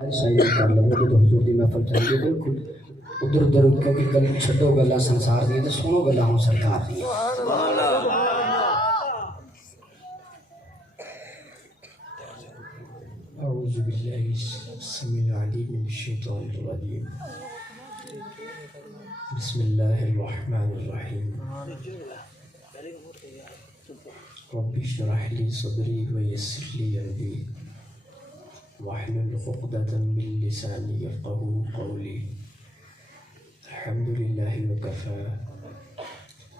شاعری کر لو جو حضور دی محفل چاہیے بالکل ادھر ادھر کیونکہ گل چھڈو گلا سنسار دی تے سنو گلا ہوں سرکار دی. اعوذ باللہ السمیع العلیم من الشیطان الرجیم. بسم اللہ الرحمن الرحیم. رب اشرح لی صدری ویسر لی امری واحلل عقدۃ من لسانی یفقهوا قولی. الحمد للہ وکفی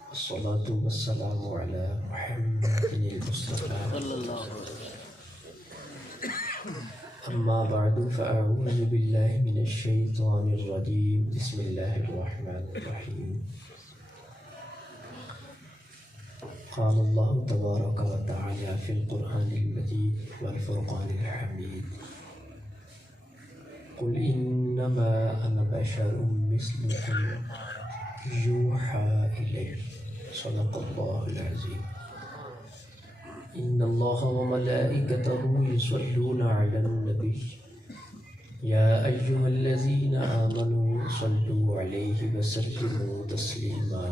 والصلاة والسلام علی محمد المصطفى. اما بعد فاعوذ باللہ من الشیطان الرجیم. بسم اللہ الرحمن الرحیم. قال اللہ تبارک و تعالی فی القرآن المجید والفرقان الحمید. قل انما انا بشر مثلکم یوحى الی. صدق اللہ العظیم. ان اللہ وملائکتہ یصلون علی النبی یا ایہا الذین آمنوا صلوا علیہ وسلموا تسلیما.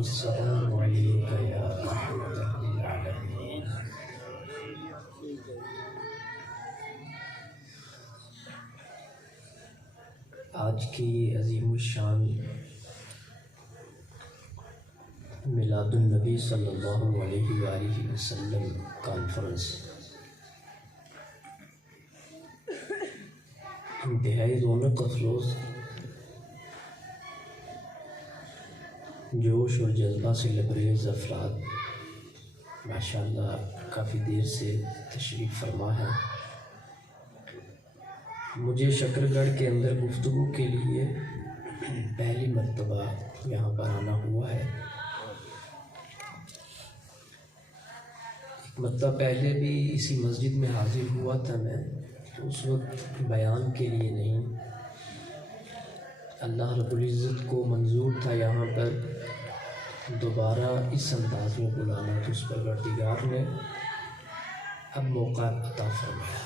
السلام علیکم یا رحمت للعالمین. آج کی عظیم الشان میلاد النبی صلی اللہ علیہ وآلہ وسلم کانفرنس انتہائی رونق افروز جوش اور جذبہ سے لبریز افراد ماشاءاللہ کافی دیر سے تشریف فرما ہے. مجھے شکر گڑھ کے اندر گفتگو کے لیے پہلی مرتبہ یہاں پر آنا ہوا ہے. ایک مرتبہ پہلے بھی اسی مسجد میں حاضر ہوا تھا میں، اس وقت بیان کے لیے نہیں، اللہ رب العزت کو منظور تھا یہاں پر دوبارہ اس انداز میں بلانا، تو اس پروردگار نے اب موقع عطا فرمایا.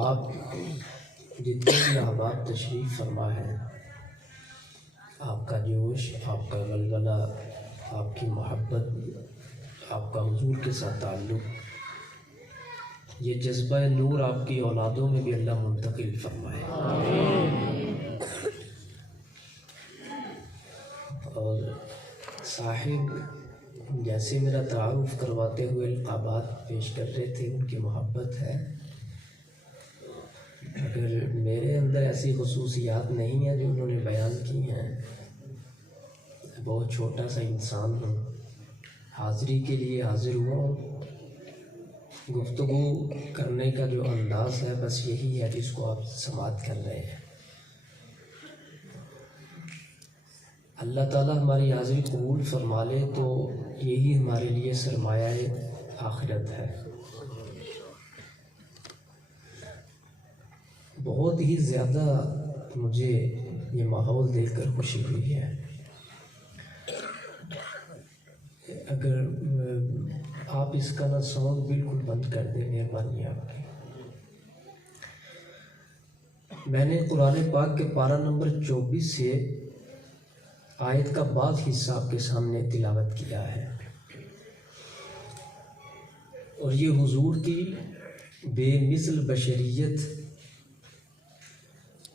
آپ جتنے بھی احباب تشریف فرما ہے، آپ کا جوش، آپ کا غلغلہ، آپ کی محبت، آپ کا حضور کے ساتھ تعلق، یہ جذبہ نور آپ کی اولادوں میں بھی اللہ منتقل فرمائے. اور صاحب جیسے میرا تعارف کرواتے ہوئے القابات پیش کر رہے تھے، ان کی محبت ہے. اگر میرے اندر ایسی خصوصیات نہیں ہیں جو انہوں نے بیان کی ہیں، بہت چھوٹا سا انسان ہوں، حاضری کے لیے حاضر ہوا ہوں. گفتگو کرنے کا جو انداز ہے بس یہی ہے جس کو آپ سماعت کر رہے ہیں. اللہ تعالیٰ ہماری حاضری قبول فرما لے تو یہی ہمارے لیے سرمایہ آخرت ہے. بہت ہی زیادہ مجھے یہ ماحول دیکھ کر خوشی ہوئی ہے. اگر آپ اس کا نہ ساؤنڈ بالکل بند کر دیں، مہربانی آپ کی. میں نے قرآن پاک کے پارہ نمبر 24 سے آیت کا بعض حصہ آپ کے سامنے تلاوت کیا ہے، اور یہ حضور کی بے مثل بشریت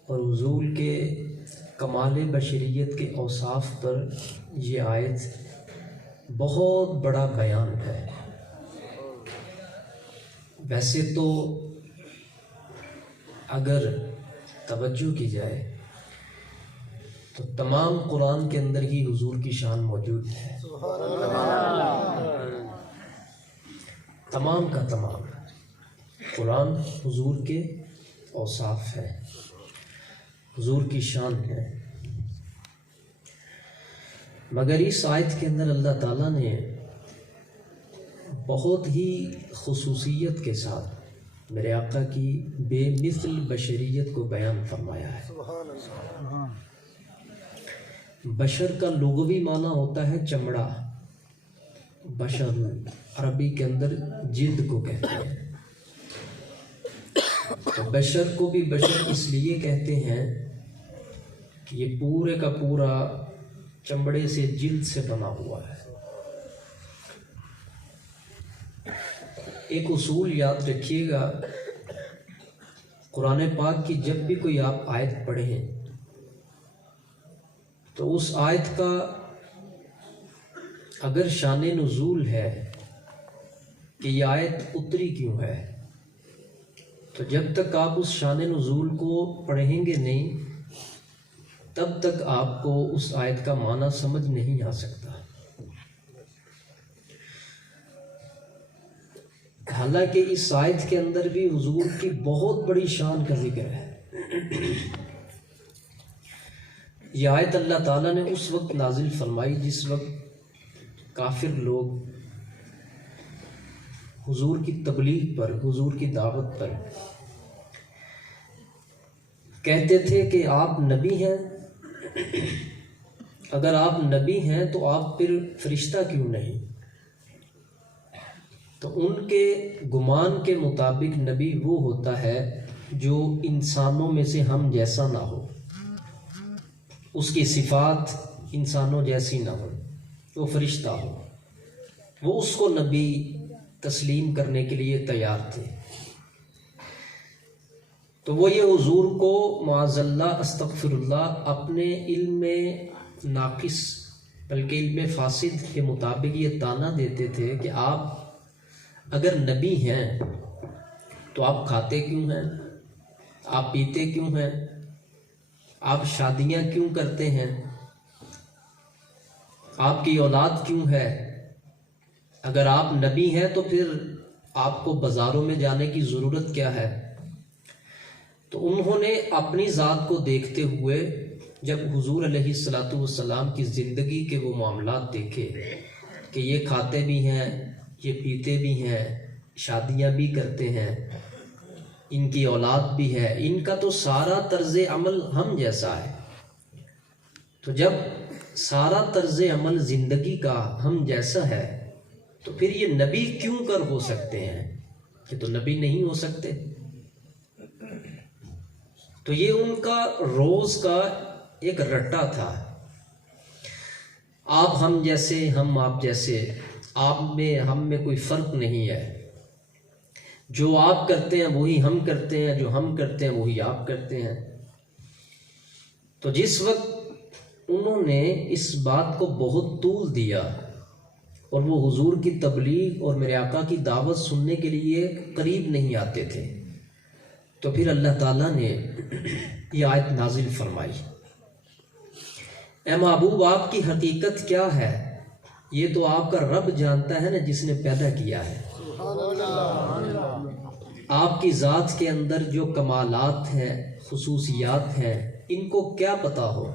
اور حضور کے کمال بشریت کے اوصاف پر یہ آیت بہت بڑا بیان ہے. ویسے تو اگر توجہ کی جائے تو تمام قرآن کے اندر ہی حضور کی شان موجود ہے. تمام کا تمام قرآن حضور کے اوصاف ہے، حضور کی شان ہے. مگر اس آیت کے اندر اللہ تعالیٰ نے بہت ہی خصوصیت کے ساتھ میرے آقا کی بے مثل بشریت کو بیان فرمایا ہے۔ بشر کا لغوی معنی ہوتا ہے چمڑا، بشر عربی کے اندر جلد کو کہتے ہیں۔ تو بشر کو بھی بشر اس لیے کہتے ہیں کہ یہ پورے کا پورا چمڑے سے، جلد سے بنا ہوا ہے۔ ایک اصول یاد رکھیے گا، قرآن پاک کی جب بھی کوئی آپ آیت پڑھیں تو اس آیت کا اگر شان نزول ہے کہ یہ آیت اتری کیوں ہے، تو جب تک آپ اس شان نزول کو پڑھیں گے نہیں تب تک آپ کو اس آیت کا معنی سمجھ نہیں آ سکتا۔ حالانکہ اس آیت کے اندر بھی حضور کی بہت بڑی شان کا ذکر ہے۔ یہ آیت اللہ تعالیٰ نے اس وقت نازل فرمائی جس وقت کافر لوگ حضور کی تبلیغ پر، حضور کی دعوت پر کہتے تھے کہ آپ نبی ہیں، اگر آپ نبی ہیں تو آپ پھر فرشتہ کیوں نہیں؟ تو ان کے گمان کے مطابق نبی وہ ہوتا ہے جو انسانوں میں سے ہم جیسا نہ ہو، اس کی صفات انسانوں جیسی نہ ہو، وہ فرشتہ ہو۔ وہ اس کو نبی تسلیم کرنے کے لیے تیار تھے۔ تو وہ یہ حضور کو معاذ اللہ استغفر اللہ اپنے علم میں ناقص بلکہ علم فاسد کے مطابق یہ طعنہ دیتے تھے کہ آپ اگر نبی ہیں تو آپ کھاتے کیوں ہیں، آپ پیتے کیوں ہیں، آپ شادیاں کیوں کرتے ہیں، آپ کی اولاد کیوں ہے؟ اگر آپ نبی ہیں تو پھر آپ کو بازاروں میں جانے کی ضرورت کیا ہے؟ تو انہوں نے اپنی ذات کو دیکھتے ہوئے جب حضور علیہ الصلاۃ والسلام کی زندگی کے وہ معاملات دیکھے کہ یہ کھاتے بھی ہیں، یہ پیتے بھی ہیں، شادیاں بھی کرتے ہیں، ان کی اولاد بھی ہے، ان کا تو سارا طرز عمل ہم جیسا ہے، تو جب سارا طرز عمل زندگی کا ہم جیسا ہے تو پھر یہ نبی کیوں کر ہو سکتے ہیں؟ یہ تو نبی نہیں ہو سکتے۔ تو یہ ان کا روز کا ایک رٹا تھا، آپ ہم جیسے، ہم آپ جیسے، آپ میں ہم میں کوئی فرق نہیں ہے، جو آپ کرتے ہیں وہی ہم کرتے ہیں، جو ہم کرتے ہیں وہی آپ کرتے ہیں۔ تو جس وقت انہوں نے اس بات کو بہت طول دیا اور وہ حضور کی تبلیغ اور میرے آقا کی دعوت سننے کے لیے قریب نہیں آتے تھے، تو پھر اللہ تعالیٰ نے یہ آیت نازل فرمائی، اے محبوب آپ کی حقیقت کیا ہے؟ یہ تو آپ کا رب جانتا ہے نا جس نے پیدا کیا ہے۔ آپ کی ذات کے اندر جو کمالات ہیں، خصوصیات ہیں، ان کو کیا پتا ہو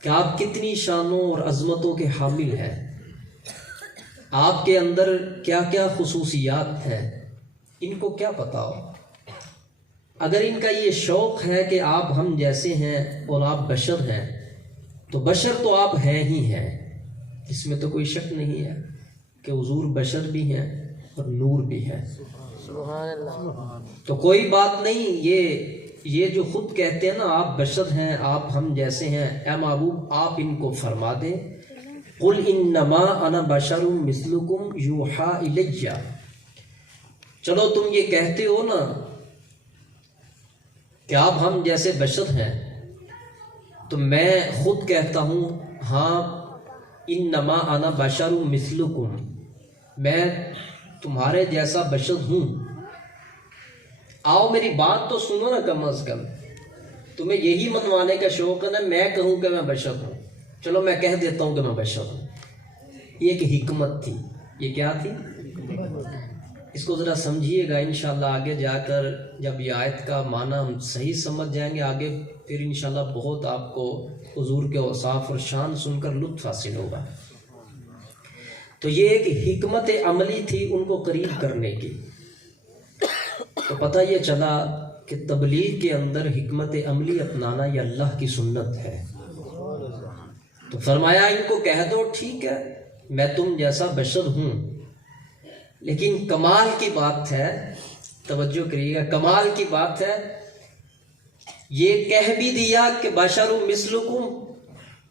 کہ آپ کتنی شانوں اور عظمتوں کے حامل ہیں، آپ کے اندر کیا کیا خصوصیات ہیں، ان کو کیا پتا ہو؟ اگر ان کا یہ شوق ہے کہ آپ ہم جیسے ہیں اور آپ بشر ہیں، تو بشر تو آپ ہیں ہی ہیں، اس میں تو کوئی شک نہیں ہے کہ حضور بشر بھی ہیں اور نور بھی ہے۔ تو کوئی بات نہیں، یہ جو خود کہتے ہیں نا آپ بشر ہیں، آپ ہم جیسے ہیں، اے محبوب آپ ان کو فرما دیں، قل انما انا بشر مثلکم یوحا الیہ، چلو تم یہ کہتے ہو نا کہ آپ ہم جیسے بشر ہیں، تو میں خود کہتا ہوں ہاں انما انا بشر مثلکم، میں تمہارے جیسا بشر ہوں، آؤ میری بات تو سنو نا، کم از کم تمہیں یہی منوانے کا شوق ہے نا، میں کہوں کہ میں بشر ہوں، چلو میں کہہ دیتا ہوں کہ میں بشر ہوں۔ یہ ایک حکمت تھی، یہ کیا تھی؟ اس کو ذرا سمجھیے گا، انشاءاللہ آگے جا کر جب یہ آیت کا معنی ہم صحیح سمجھ جائیں گے آگے، پھر انشاءاللہ بہت آپ کو حضور کے اوصاف اور شان سن کر لطف حاصل ہوگا۔ تو یہ ایک حکمت عملی تھی ان کو قریب کرنے کی۔ تو پتہ یہ چلا کہ تبلیغ کے اندر حکمت عملی اپنانا یہ اللہ کی سنت ہے۔ تو فرمایا ان کو کہہ دو ٹھیک ہے میں تم جیسا بشر ہوں، لیکن کمال کی بات ہے، توجہ کریے گا، کمال کی بات ہے یہ کہہ بھی دیا کہ بشر مثلکم،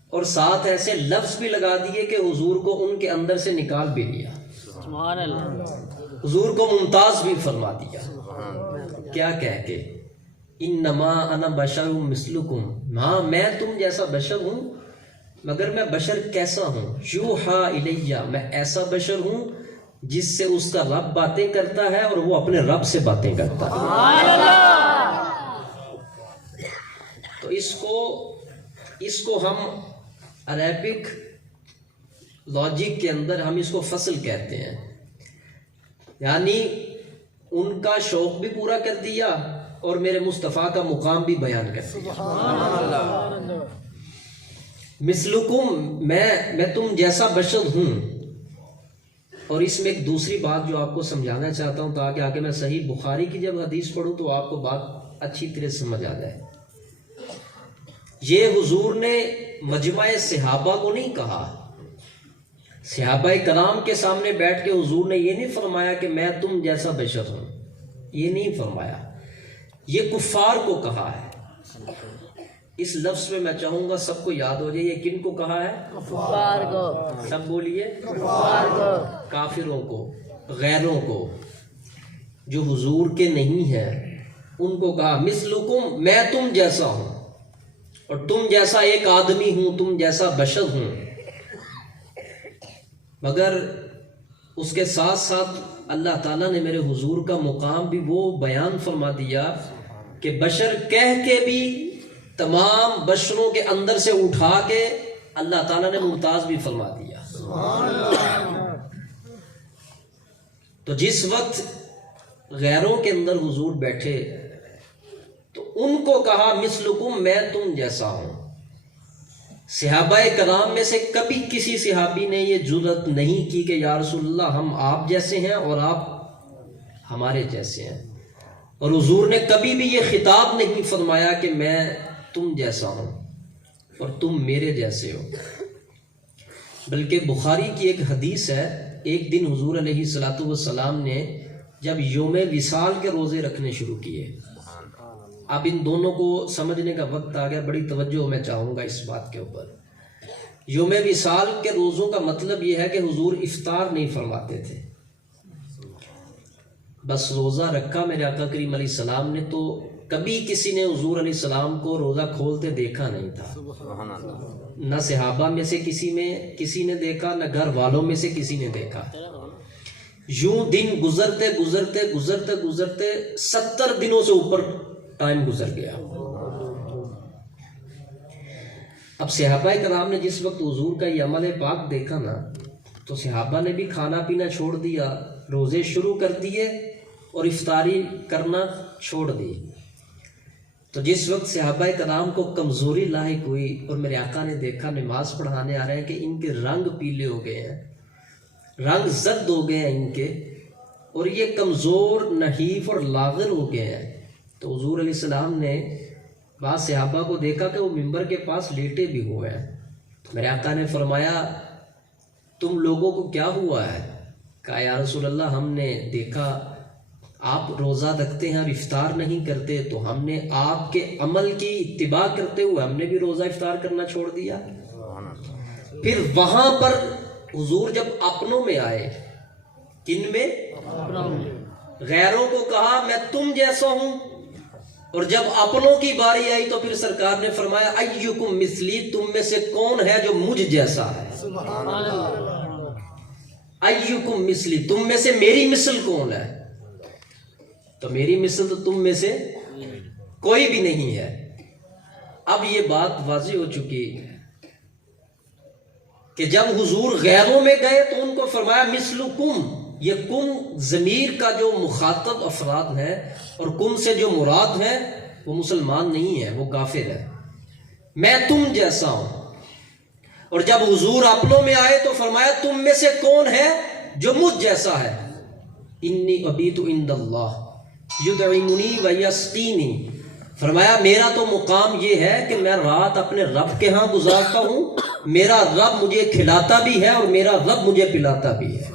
اور ساتھ ایسے لفظ بھی لگا دیے کہ حضور کو ان کے اندر سے نکال بھی لیا، سبحان اللہ، حضور کو ممتاز بھی فرما دیا۔ کیا کہہ کے انما انا بشر مثلکم، ہاں میں تم جیسا بشر ہوں، مگر میں بشر کیسا ہوں؟ یوحا الیہ، میں ایسا بشر ہوں جس سے اس کا رب باتیں کرتا ہے اور وہ اپنے رب سے باتیں کرتا ہے۔ سبحان اللہ، تو اس کو ہم عربک لاجک کے اندر ہم اس کو فصل کہتے ہیں، یعنی ان کا شوق بھی پورا کر دیا اور میرے مصطفیٰ کا مقام بھی بیان کر دیا۔ مثلکم، میں تم جیسا بشر ہوں۔ اور اس میں ایک دوسری بات جو آپ کو سمجھانا چاہتا ہوں تاکہ آگے میں صحیح بخاری کی جب حدیث پڑھوں تو آپ کو بات اچھی طرح سمجھ آ جائے۔ یہ حضور نے مجمع صحابہ کو نہیں کہا، صحابہ کرام کے سامنے بیٹھ کے حضور نے یہ نہیں فرمایا کہ میں تم جیسا بشر ہوں، یہ نہیں فرمایا، یہ کفار کو کہا ہے۔ اس لفظ میں چاہوں گا سب کو یاد ہو جائے یہ کن کو کہا ہے؟ کفار کو، سب بولیے، کفار کو، کافروں کو، غیروں کو، جو حضور کے نہیں ہیں ان کو کہا مثلکم، میں تم جیسا ہوں اور تم جیسا ایک آدمی ہوں، تم جیسا بشر ہوں۔ مگر اس کے ساتھ ساتھ اللہ تعالیٰ نے میرے حضور کا مقام بھی وہ بیان فرما دیا کہ بشر کہہ کے بھی تمام بشروں کے اندر سے اٹھا کے اللہ تعالیٰ نے ممتاز بھی فرما دیا۔ تو جس وقت غیروں کے اندر حضور بیٹھے تو ان کو کہا مثلکم، میں تم جیسا ہوں۔ صحابہ کرام میں سے کبھی کسی صحابی نے یہ جرأت نہیں کی کہ یا رسول اللہ ہم آپ جیسے ہیں اور آپ ہمارے جیسے ہیں، اور حضور نے کبھی بھی یہ خطاب نہیں فرمایا کہ میں تم جیسا ہوں اور تم میرے جیسے ہو۔ بلکہ بخاری کی ایک حدیث ہے، ایک دن حضور علیہ الصلوۃ والسلام نے جب یوم وصال کے روزے رکھنے شروع کیے، اب ان دونوں کو سمجھنے کا وقت آ گیا، بڑی توجہ میں چاہوں گا اس بات کے اوپر۔ یوم وصال کے روزوں کا مطلب یہ ہے کہ حضور افطار نہیں فرماتے تھے، بس روزہ رکھا میرے آقا کریم علیہ السلام نے، تو کبھی کسی نے حضور علیہ السلام کو روزہ کھولتے دیکھا نہیں تھا، نہ صحابہ میں سے کسی نے دیکھا، نہ گھر والوں میں سے کسی نے دیکھا۔ یوں دن گزرتے گزرتے گزرتے گزرتے 70 دنوں سے اوپر ٹائم گزر گیا۔ اب صحابہ کرام نے جس وقت حضور کا یہ عمل پاک دیکھا نا تو صحابہ نے بھی کھانا پینا چھوڑ دیا، روزے شروع کر دیے اور افطاری کرنا چھوڑ دی۔ تو جس وقت صحابہ کرام کو کمزوری لاحق ہوئی اور میرے آقا نے دیکھا نماز پڑھانے آ رہے ہیں کہ ان کے رنگ پیلے ہو گئے ہیں، رنگ زرد ہو گئے ہیں ان کے، اور یہ کمزور نحیف اور لاغر ہو گئے ہیں، تو حضور علیہ السلام نے بعض صحابہ کو دیکھا کہ وہ ممبر کے پاس لیٹے بھی ہوئے ہیں۔ میرے آقا نے فرمایا تم لوگوں کو کیا ہوا ہے؟ کہا یا رسول اللہ ہم نے دیکھا آپ روزہ رکھتے ہیں اور افطار نہیں کرتے، تو ہم نے آپ کے عمل کی اتباع کرتے ہوئے ہم نے بھی روزہ افطار کرنا چھوڑ دیا۔ پھر وہاں پر حضور جب اپنوں میں آئے، کن میں؟ غیروں کو کہا میں تم جیسا ہوں، اور جب اپنوں کی باری آئی تو پھر سرکار نے فرمایا ایکم مثلی، تم میں سے کون ہے جو مجھ جیسا ہے؟ ایکم مثلی، تم میں سے میری مثل کون ہے؟ تو میری مثل تو تم میں سے کوئی بھی نہیں ہے۔ اب یہ بات واضح ہو چکی کہ جب حضور غیروں میں گئے تو ان کو فرمایا مثلکم، یہ کم ضمیر کا جو مخاطب افراد ہیں اور کم سے جو مراد ہیں وہ مسلمان نہیں ہے، وہ کافر ہے، میں تم جیسا ہوں۔ اور جب حضور اپنوں میں آئے تو فرمایا تم میں سے کون ہے جو مجھ جیسا ہے؟ انی ابیت عند اللہ، یدعمنی و یسقینی، فرمایا میرا تو مقام یہ ہے کہ میں رات اپنے رب کے ہاں گزارتا ہوں، میرا رب مجھے کھلاتا بھی ہے اور میرا رب مجھے پلاتا بھی ہے،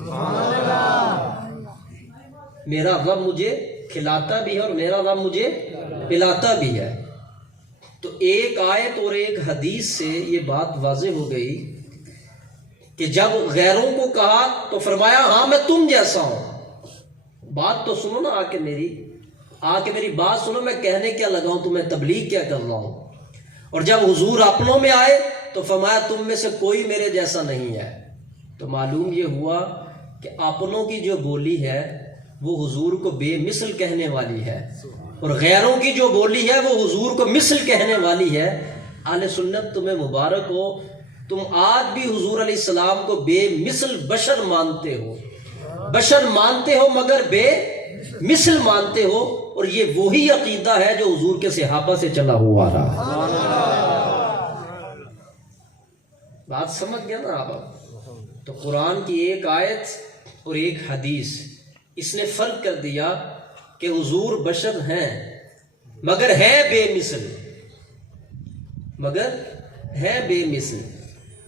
میرا رب مجھے کھلاتا بھی ہے اور میرا رب مجھے پلاتا بھی ہے۔ تو ایک آیت اور ایک حدیث سے یہ بات واضح ہو گئی کہ جب غیروں کو کہا تو فرمایا ہاں میں تم جیسا ہوں، بات تو سنو نا، آ کے میری بات سنو، میں کہنے کیا لگا ہوں، تمہیں تبلیغ کیا کر رہا ہوں۔ اور جب حضور اپنوں میں آئے تو فرمایا تم میں سے کوئی میرے جیسا نہیں ہے۔ تو معلوم یہ ہوا کہ اپنوں کی جو بولی ہے وہ حضور کو بے مثل کہنے والی ہے، اور غیروں کی جو بولی ہے وہ حضور کو مثل کہنے والی ہے۔ اہل سنت تمہیں مبارک ہو، تم آج بھی حضور علیہ السلام کو بے مثل بشر مانتے ہو، بشر مانتے ہو مگر بے مثل مانتے ہو، اور یہ وہی عقیدہ ہے جو حضور کے صحابہ سے چلا ہوا رہا۔ بات سمجھ گیا نا آپ؟ تو قرآن کی ایک آیت اور ایک حدیث، اس نے فرق کر دیا کہ حضور بشر ہیں مگر ہے بے مثل، مگر ہے بے مثل۔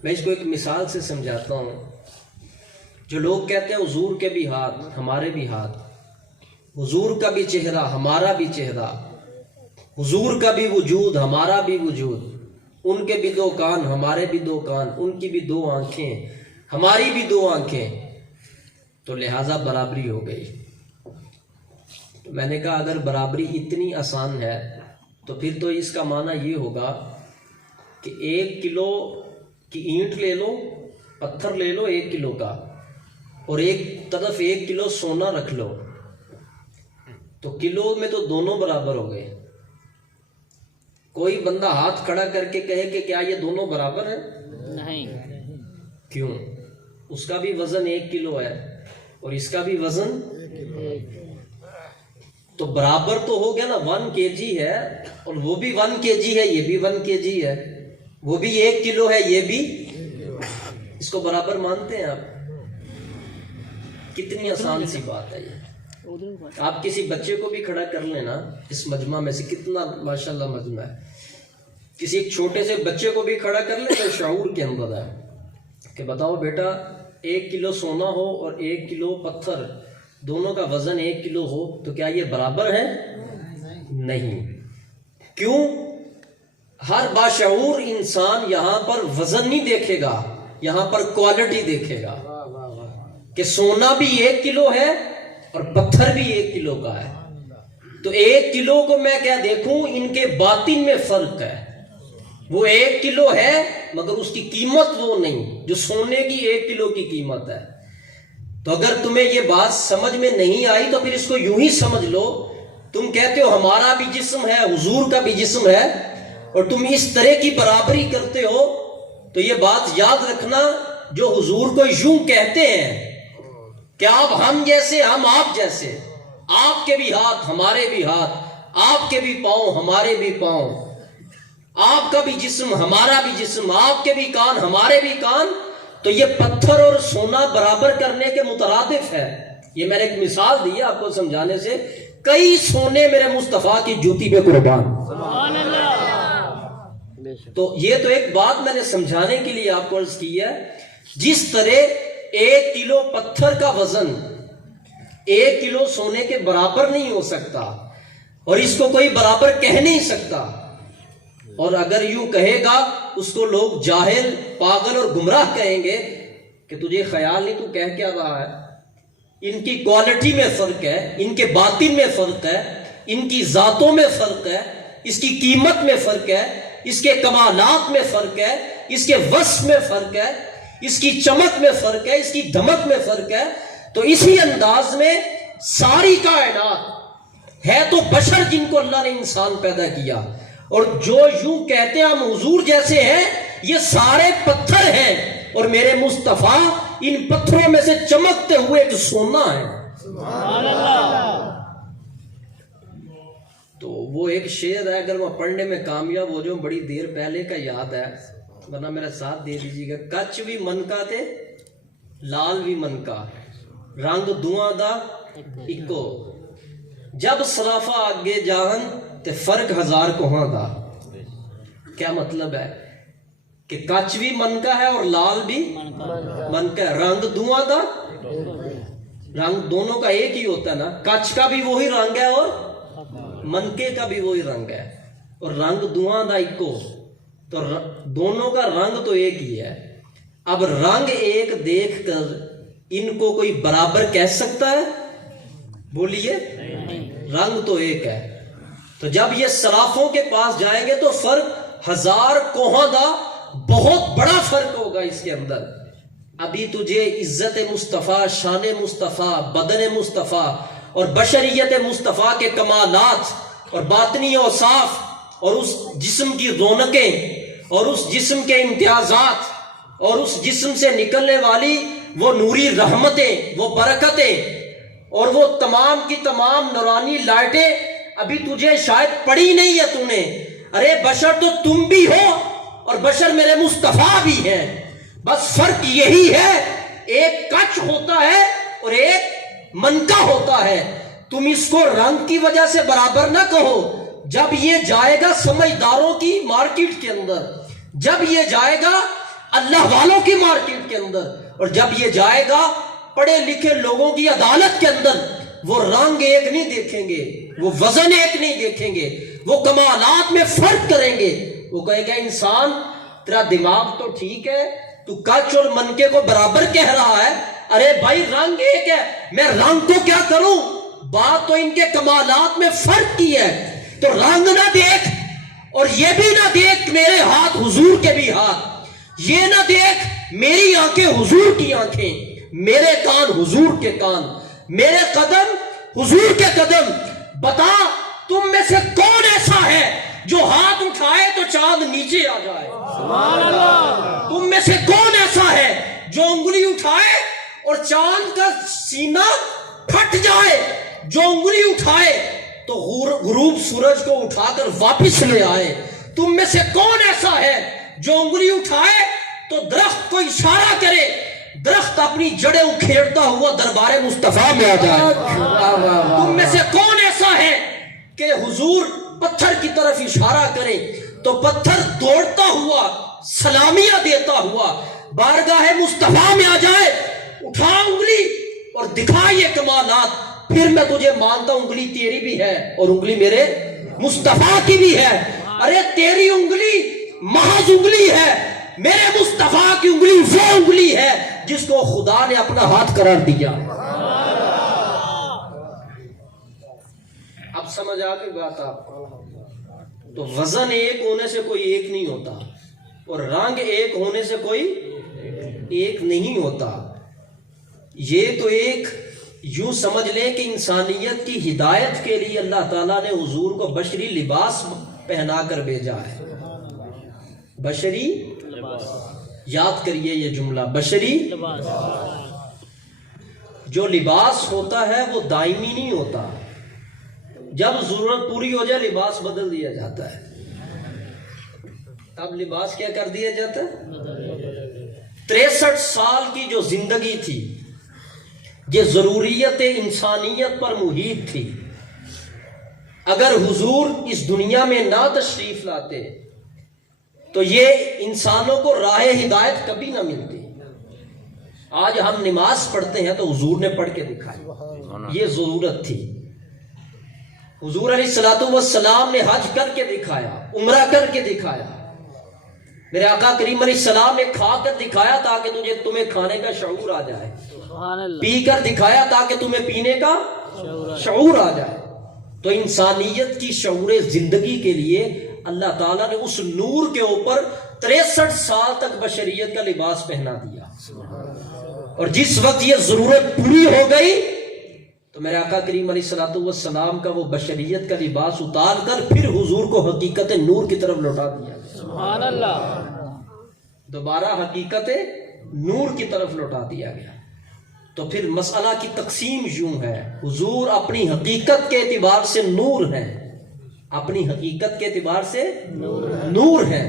میں اس کو ایک مثال سے سمجھاتا ہوں۔ جو لوگ کہتے ہیں حضور کے بھی ہاتھ ہمارے بھی ہاتھ، حضور کا بھی چہرہ ہمارا بھی چہرہ، حضور کا بھی وجود ہمارا بھی وجود، ان کے بھی دو کان ہمارے بھی دو کان، ان کی بھی دو آنکھیں ہماری بھی دو آنکھیں، تو لہٰذا برابری ہو گئی۔ تو میں نے کہا اگر برابری اتنی آسان ہے تو پھر تو اس کا معنی یہ ہوگا کہ 1 کلو کی اینٹ لے لو، پتھر لے لو 1 کلو کا، اور ایک طرف 1 کلو سونا رکھ لو، تو کلو میں تو دونوں برابر ہو گئے۔ کوئی بندہ ہاتھ کھڑا کر کے کہے کہ کیا یہ دونوں برابر ہیں؟ نہیں۔ کیوں؟ اس کا بھی وزن 1 کلو ہے اور اس کا بھی وزن، تو برابر تو ہو گیا نا، 1 kg ہے اور وہ بھی 1 kg ہے، یہ بھی 1 kg ہے، وہ بھی 1 کلو ہے یہ بھی، اس کو برابر مانتے ہیں آپ؟ کتنی آسان سی بات ہے یہ۔ آپ کسی بچے کو بھی کھڑا کر لینا اس مجمع میں سے، کتنا ماشاءاللہ مجمع ہے، کسی ایک چھوٹے سے بچے کو بھی کھڑا کر لیں تو شعور کے اندر ہے کہ بتاؤ بیٹا 1 کلو سونا ہو اور 1 کلو پتھر، دونوں کا وزن 1 کلو ہو، تو کیا یہ برابر ہے؟ نہیں۔ کیوں؟ ہر باشعور انسان یہاں پر وزن نہیں دیکھے گا، یہاں پر کوالٹی دیکھے گا کہ سونا بھی 1 کلو ہے اور پتھر بھی 1 کلو کا ہے، تو 1 کلو کو میں کیا دیکھوں، ان کے باطن میں فرق ہے، وہ 1 کلو ہے مگر اس کی قیمت وہ نہیں جو سونے کی 1 کلو کی قیمت ہے۔ تو اگر تمہیں یہ بات سمجھ میں نہیں آئی تو پھر اس کو یوں ہی سمجھ لو، تم کہتے ہو ہمارا بھی جسم ہے حضور کا بھی جسم ہے، اور تم اس طرح کی برابری کرتے ہو، تو یہ بات یاد رکھنا، جو حضور کو یوں کہتے ہیں کہ آپ ہم جیسے ہم آپ جیسے، آپ کے بھی ہاتھ ہمارے بھی ہاتھ، آپ کے بھی پاؤں ہمارے بھی پاؤں، آپ کا بھی جسم ہمارا بھی جسم، آپ کے بھی کان ہمارے بھی کان، تو یہ پتھر اور سونا برابر کرنے کے مترادف ہے۔ یہ میں نے ایک مثال دی ہے آپ کو سمجھانے سے، کئی سونے میرے مصطفیٰ کی جوتی پہ قربان۔ سبحان اللہ۔ تو یہ تو ایک بات میں نے سمجھانے کے لیے آپ کو عرض کی ہے، جس طرح 1 کلو پتھر کا وزن 1 کلو سونے کے برابر نہیں ہو سکتا، اور اس کو کوئی برابر کہہ نہیں سکتا، اور اگر یوں کہے گا اس کو لوگ جاہل، پاگل اور گمراہ کہیں گے کہ تجھے خیال نہیں تو کہہ کیا رہا ہے۔ ان کی کوالٹی میں فرق ہے، ان کے باطن میں فرق ہے، ان کی ذاتوں میں فرق ہے، اس کی قیمت میں فرق ہے، اس کے کمالات میں فرق ہے، اس کے وصف میں فرق ہے، اس کی چمک میں فرق ہے، اس کی دھمک میں فرق ہے۔ تو اسی انداز میں ساری کائنات ہے تو بشر جن کو اللہ نے انسان پیدا کیا، اور جو یوں کہتے ہیں ہم حضور جیسے ہیں، یہ سارے پتھر ہیں، اور میرے مصطفیٰ ان پتھروں میں سے چمکتے ہوئے ایک سونا ہے۔ سبحان اللہ۔ تو وہ ایک شعر ہے، اگر وہ پڑھنے میں کامیاب ہو جو، بڑی دیر پہلے کا یاد ہے، ورنہ میرا ساتھ دے دیجیے گا۔ کچھ بھی من کا تے لال بھی من کا، رنگ دواں دا اکو، جب سرافہ آگے جان تے فرق ہزار کوہاں دا. کیا مطلب ہے کہ کچ بھی من کا ہے اور لال بھی من کا ہے. رنگ دواں دا رنگ دونوں کا ایک ہی ہوتا ہے نا. کچ کا بھی وہی رنگ ہے اور منکے کا بھی وہی رنگ ہے, اور رنگ دواں دا ایک کو, تو دونوں کا رنگ تو ایک ہی ہے. اب رنگ ایک دیکھ کر ان کو کوئی برابر کہہ سکتا ہے؟ بولیے, رنگ تو ایک ہے. تو جب یہ صرافوں کے پاس جائیں گے تو فرق ہزار کوہاں دا, بہت بڑا فرق ہوگا اس کے اندر. ابھی تجھے عزت مصطفیٰ, شان مصطفیٰ, بدن مصطفیٰ اور بشریت مصطفیٰ کے کمالات اور باطنی اوصاف اور اس جسم کی رونقیں اور اس جسم کے امتیازات اور اس جسم سے نکلنے والی وہ نوری رحمتیں, وہ برکتیں اور وہ تمام کی تمام نورانی لائٹیں ابھی تجھے شاید پڑھی نہیں ہے تو نے. ارے بشر تو تم بھی ہو اور بشر میرے مصطفیٰ بھی ہیں, بس فرق یہی ہے, ایک کچ ہوتا ہے اور ایک منکا ہوتا ہے. تم اس کو رنگ کی وجہ سے برابر نہ کہو. جب یہ جائے گا سمجھداروں کی مارکیٹ کے اندر, جب یہ جائے گا اللہ والوں کی مارکیٹ کے اندر, اور جب یہ جائے گا پڑھے لکھے لوگوں کی عدالت کے اندر, وہ رنگ ایک نہیں دیکھیں گے, وہ وزن ایک نہیں دیکھیں گے, وہ کمالات میں فرق کریں گے. وہ کہے گا انسان تیرا دماغ تو ٹھیک ہے, تو کچ اور منکے کو برابر کہہ رہا ہے. ارے بھائی رنگ ایک ہے, میں رنگ کو کیا کروں, بات تو ان کے کمالات میں فرق کی ہے. تو رنگ نہ دیکھ, اور یہ بھی نہ دیکھ میرے ہاتھ حضور کے بھی ہاتھ, یہ نہ دیکھ میری آنکھیں حضور کی آنکھیں, میرے کان حضور کے کان, میرے قدم حضور کے قدم. بتا تم میں سے کون ایسا ہے جو ہاتھ اٹھائے تو چاند نیچے آ جائے؟ تم میں سے کون ایسا ہے جو انگلی اٹھائے اور چاند کا سینہ پھٹ جائے؟ جو انگلی اٹھائے تو غروب سورج کو اٹھا کر واپس لے آئے. تم میں سے کون ایسا ہے جو انگلی اٹھائے تو درخت کو اشارہ کرے, درخت اپنی جڑیں اکھیڑتا ہوا دربار مصطفیٰ میں آ جائے؟ تم میں سے کون ایسا ہے کہ حضور پتھر کی طرف اشارہ کرے تو پتھر دوڑتا ہوا سلامیاں دیتا ہوا بارگاہ مصطفیٰ میں آ جائے؟ اٹھا انگلی اور دکھا یہ کمالات, پھر میں تجھے مانتا ہوں انگلی تیری بھی ہے اور انگلی میرے مصطفیٰ کی بھی ہے. ارے تیری انگلی محض انگلی ہے, میرے مصطفیٰ کی انگلی وہ انگلی ہے جس کو خدا نے اپنا ہاتھ قرار دیا. اب سمجھ آ گئی بات آپ کو؟ تو وزن ایک ہونے سے کوئی ایک نہیں ہوتا, اور رنگ ایک ہونے سے کوئی ایک نہیں ہوتا. یہ تو ایک یوں سمجھ لیں کہ انسانیت کی ہدایت کے لیے اللہ تعالیٰ نے حضور کو بشری لباس پہنا کر بھیجا ہے. بشری یاد کریے یہ جملہ, بشری جو لباس ہوتا ہے وہ دائمی نہیں ہوتا, جب ضرورت پوری ہو جائے لباس بدل دیا جاتا ہے. اب لباس کیا کر دیا جاتا ہے؟ 63 سال کی جو زندگی تھی یہ ضروریت انسانیت پر محیط تھی. اگر حضور اس دنیا میں نہ تشریف لاتے تو یہ انسانوں کو راہ ہدایت کبھی نہ ملتی. آج ہم نماز پڑھتے ہیں تو حضور نے پڑھ کے دکھائی, یہ ضرورت تھی. حضور علیہ الصلوۃ والسلام نے حج کر کے دکھایا, عمرہ کر کے دکھایا. میرے آقا کریم علیہ السلام نے کھا کر دکھایا تاکہ تمہیں کھانے کا شعور آ جائے, پی کر دکھایا تاکہ تمہیں پینے کا شعور آ جائے. تو انسانیت کی شعور زندگی کے لیے اللہ تعالیٰ نے اس نور کے اوپر 63 سال تک بشریت کا لباس پہنا دیا. اور جس وقت یہ ضرورت پوری ہو گئی تو میرے آقا کریم علیہ الصلوۃ والسلام کا وہ بشریت کا لباس اتار کر پھر حضور کو حقیقت نور کی طرف لوٹا دیا. سبحان اللہ, دوبارہ حقیقت نور کی طرف لوٹا دیا گیا. تو پھر مسئلہ کی تقسیم یوں ہے, حضور اپنی حقیقت کے اعتبار سے نور ہیں, اپنی حقیقت کے اعتبار سے نور ہیں,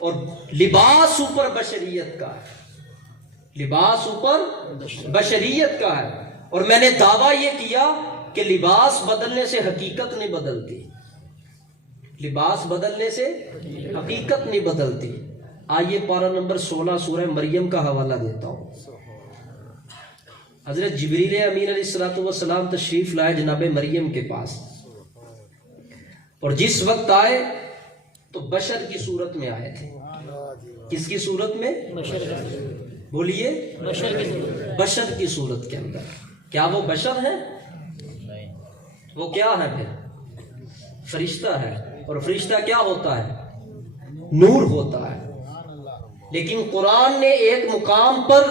اور لباس اوپر بشریت کا ہے, لباس اوپر بشریت کا ہے. اور میں نے دعویٰ یہ کیا کہ لباس بدلنے سے حقیقت نہیں بدلتی، لباس بدلنے سے حقیقت نہیں بدلتی۔ آئیے پارہ نمبر 16 سورہ مریم کا حوالہ دیتا ہوں۔ حضرت جبریل امین علیہ السلام تشریف لائے جناب مریم کے پاس، اور جس وقت آئے تو بشر کی صورت میں آئے تھے۔ کس کی صورت میں؟ بشر بولیے، بشر کی صورت کے اندر۔ کیا وہ بشر ہے؟ وہ کیا ہے؟ پھر فرشتہ ہے، اور فرشتہ کیا ہوتا ہے؟ نور ہوتا ہے۔ لیکن قرآن نے ایک مقام پر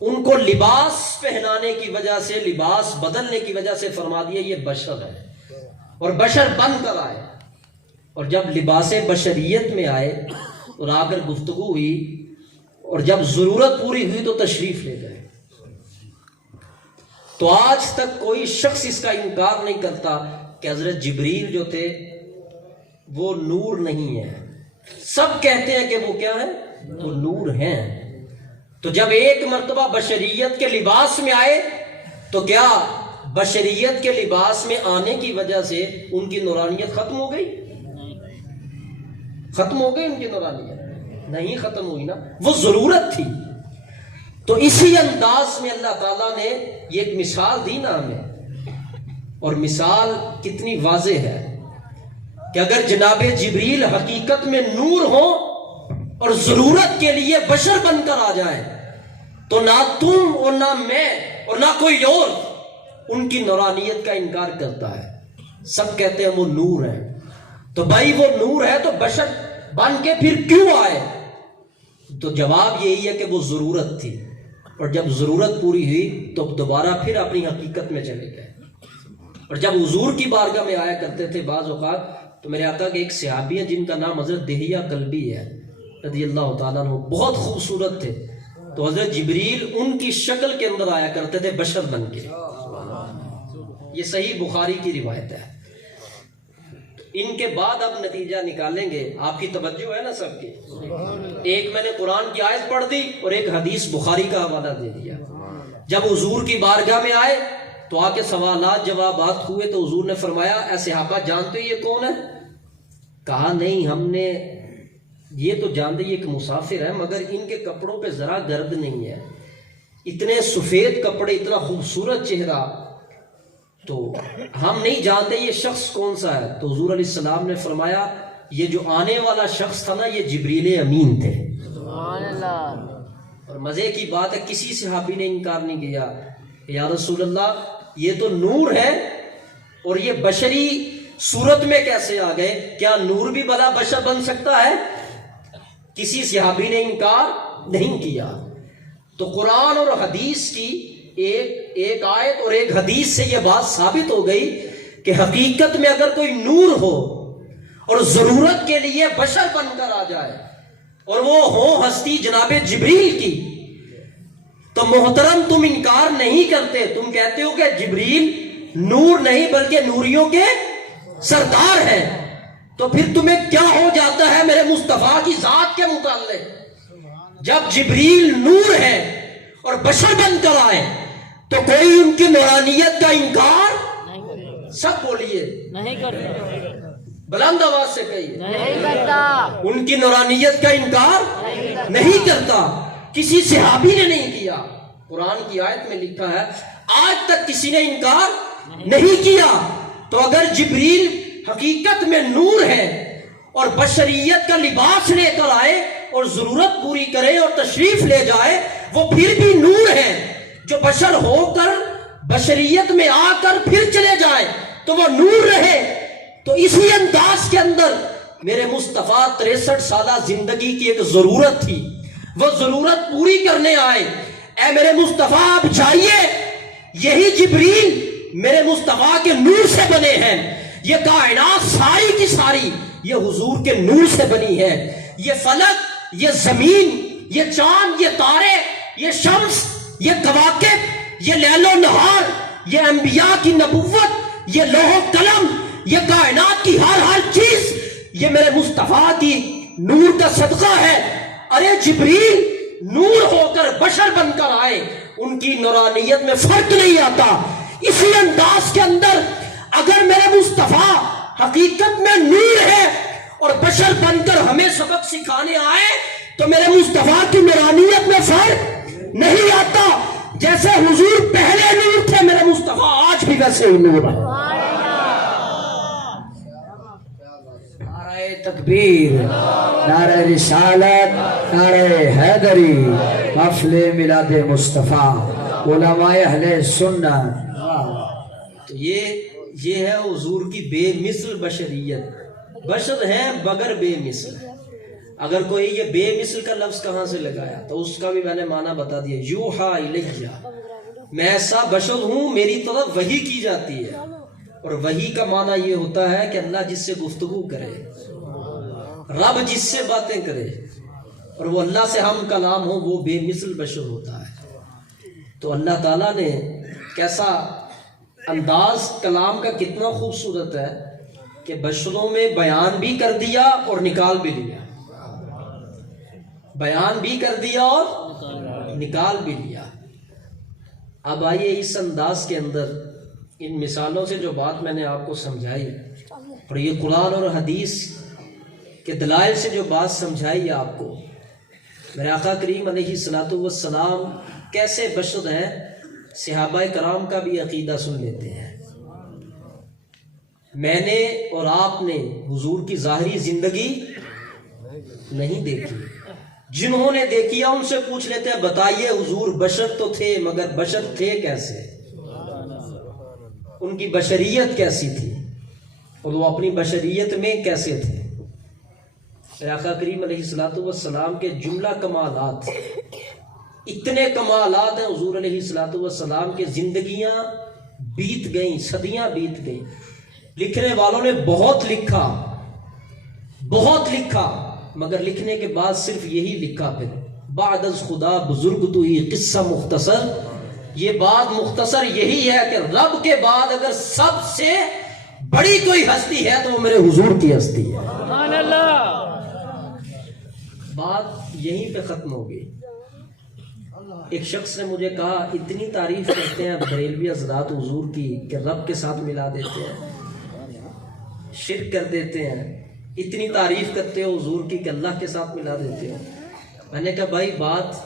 ان کو لباس پہنانے کی وجہ سے، لباس بدلنے کی وجہ سے فرما دیا یہ بشر ہے، اور بشر بن کر آئے۔ اور جب لباس بشریت میں آئے اور آ کر گفتگو ہوئی، اور جب ضرورت پوری ہوئی تو تشریف لے گئے۔ تو آج تک کوئی شخص اس کا انکار نہیں کرتا کہ حضرت جبریل جو تھے وہ نور نہیں ہے۔ سب کہتے ہیں کہ وہ کیا ہے؟ وہ نور ہیں۔ تو جب ایک مرتبہ بشریت کے لباس میں آئے تو کیا بشریت کے لباس میں آنے کی وجہ سے ان کی نورانیت ختم ہو گئی؟ ختم ہو گئی ان کی نورانیت؟ نہیں ختم ہوئی نا، وہ ضرورت تھی۔ تو اسی انداز میں اللہ تعالیٰ نے یہ ایک مثال دی نا ہمیں، اور مثال کتنی واضح ہے کہ اگر جناب جبریل حقیقت میں نور ہو اور ضرورت کے لیے بشر بن کر آ جائے تو نہ تم اور نہ میں اور نہ کوئی اور ان کی نورانیت کا انکار کرتا ہے۔ سب کہتے ہیں وہ نور ہے۔ تو بھائی وہ نور ہے تو بشر بن کے پھر کیوں آئے؟ تو جواب یہی ہے کہ وہ ضرورت تھی، اور جب ضرورت پوری ہوئی تو دوبارہ پھر اپنی حقیقت میں چلے گئے۔ اور جب حضور کی بارگاہ میں آیا کرتے تھے بعض اوقات، تو میرے آقا کے ایک صحابی ہیں جن کا نام حضرت دہیہ کلبی ہے رضی اللہ تعالیٰ عنہ، بہت خوبصورت تھے۔ تو حضرت جبریل ان کی شکل کے اندر آیا کرتے تھے بشر بن کے۔ یہ صحیح بخاری کی روایت ہے۔ ان کے بعد اب نتیجہ نکالیں گے، آپ کی توجہ ہے نا سب کی۔ ایک میں نے قرآن کی آیت پڑھ دی اور ایک حدیث بخاری کا حوالہ دے دیا۔ جب حضور کی بارگاہ میں آئے تو آ کے سوالات جوابات ہوئے تو حضور نے فرمایا اے صحابہ جانتے یہ کون ہے؟ کہا نہیں ہم نے یہ تو جانتے یہ ایک مسافر ہے، مگر ان کے کپڑوں پہ ذرا گرد نہیں ہے، اتنے سفید کپڑے، اتنا خوبصورت چہرہ، تو ہم نہیں جانتے یہ شخص کون سا ہے۔ تو حضور علیہ السلام نے فرمایا یہ جو آنے والا شخص تھا نا یہ جبریل امین تھے۔ سبحان اللہ۔ اور مزے کی بات ہے کسی صحابی نے انکار نہیں کیا، یا رسول اللہ یہ تو نور ہے اور یہ بشری صورت میں کیسے آ گئے؟ کیا نور بھی بلا بشر بن سکتا ہے؟ کسی صحابی نے انکار نہیں کیا۔ تو قرآن اور حدیث کی ایک آیت اور ایک حدیث سے یہ بات ثابت ہو گئی کہ حقیقت میں اگر کوئی نور ہو اور ضرورت کے لیے بشر بن کر آ جائے اور وہ ہو ہستی جناب جبریل کی، تو محترم تم انکار نہیں کرتے، تم کہتے ہو کہ جبریل نور نہیں بلکہ نوریوں کے سردار ہیں۔ تو پھر تمہیں کیا ہو جاتا ہے میرے مصطفیٰ کی ذات کے متعلق؟ جب جبریل نور ہے اور بشر بن کر آئے تو کوئی ان کی نورانیت کا انکار، سب بولیے، نہیں کرتا، بلند آواز سے کہیے، نہیں کرتا، ان کی نورانیت کا انکار نہیں کرتا۔ کسی صحابی نے نہیں کیا۔ قرآن کی آیت میں لکھا ہے آج تک کسی نے انکار نہیں کیا۔ تو اگر جبریل حقیقت میں نور ہے اور بشریت کا لباس لے کر آئے اور ضرورت پوری کرے اور تشریف لے جائے، وہ پھر بھی نور ہے۔ جو بشر ہو کر بشریت میں آ کر پھر چلے جائے تو وہ نور رہے۔ تو اسی انداز کے اندر میرے مصطفیٰ 63 سالہ زندگی کی ایک ضرورت تھی، وہ ضرورت پوری کرنے آئے۔ اے میرے مصطفیٰ آپ جائیے، یہی جبریل میرے مصطفیٰ کے نور سے بنے ہیں۔ یہ کائنات ساری کی ساری یہ حضور کے نور سے بنی ہے۔ یہ فلک، یہ زمین، یہ چاند، یہ تارے، یہ شمس، یہ کواکب، یہ لیل و نہار، یہ انبیاء کی نبوت، یہ لوح و قلم، یہ کائنات کی ہر چیز یہ میرے مصطفیٰ کی نور کا صدقہ ہے۔ ارے جبریل نور ہو کر بشر بن کر آئے، ان کی نورانیت میں فرق نہیں آتا۔ اسی انداز کے اندر اگر میرے مصطفیٰ حقیقت میں نور ہے اور بشر بن کر ہمیں سبق سکھانے آئے تو میرے مصطفیٰ کی نورانیت میں فرق نہیں آتا. جیسے حضور پہلے نور تھے میرے مصطفیٰ آج بھی ویسے ہی نور ہے. نعرہ تکبیر، نعرہ رسالت، نعرہ حیدری، محفل میلاد مصطفیٰ، علماء اہل سنت. تو یہ ہے حضور کی بے مثل بشریت. بشر ہے مگر بے مثل. اگر کوئی یہ بے مثل کا لفظ کہاں سے لگایا تو اس کا بھی میں نے معنی بتا دیا. یوحا الیہ، میں ایسا بشر ہوں میری طرف وحی کی جاتی ہے. اور وحی کا معنی یہ ہوتا ہے کہ اللہ جس سے گفتگو کرے، رب جس سے باتیں کرے اور وہ اللہ سے ہم کلام ہو، وہ بے مثل بشر ہوتا ہے. تو اللہ تعالیٰ نے کیسا انداز کلام کا کتنا خوبصورت ہے کہ بشروں میں بیان بھی کر دیا اور نکال بھی لیا. بیان بھی کر دیا اور نکال بھی لیا. اب آئیے اس انداز کے اندر ان مثالوں سے جو بات میں نے آپ کو سمجھائی اور یہ قرآن اور حدیث کے دلائل سے جو بات سمجھائی آپ کو، میرے آقا کریم علیہ الصلوۃ والسلام کیسے بشر ہیں، صحابہ کرام کا بھی عقیدہ سن لیتے ہیں. میں نے اور آپ نے حضور کی ظاہری زندگی نہیں دیکھی، جنہوں نے دیکھی ہے ان سے پوچھ لیتے ہیں بتائیے حضور بشر تو تھے مگر بشر تھے کیسے، ان کی بشریت کیسی تھی اور وہ اپنی بشریت میں کیسے تھے. آقا کریم علیہ الصلوۃ والسلام کے جملہ کمالات، اتنے کمالات ہیں حضور علیہ الصلوۃ والسلام کے. زندگیاں بیت گئیں، صدیاں بیت گئیں، لکھنے والوں نے بہت لکھا مگر لکھنے کے بعد صرف یہی لکھا. پھر بعد از خدا بزرگ تو ہی قصہ مختصر، یہ بات مختصر یہی ہے کہ رب کے بعد اگر سب سے بڑی کوئی ہستی ہے تو وہ میرے حضور کی ہستی ہے. سبحان اللہ. بات یہیں پہ ختم ہو گئی. ایک شخص نے مجھے کہا اتنی تعریف کرتے ہیں بریلوی حضرات حضور کی کہ رب کے ساتھ ملا دیتے ہیں، شرک کر دیتے ہیں، اتنی تعریف کرتے ہو حضور کی کہ اللہ کے ساتھ ملا دیتے ہو. میں نے کہا بھائی بات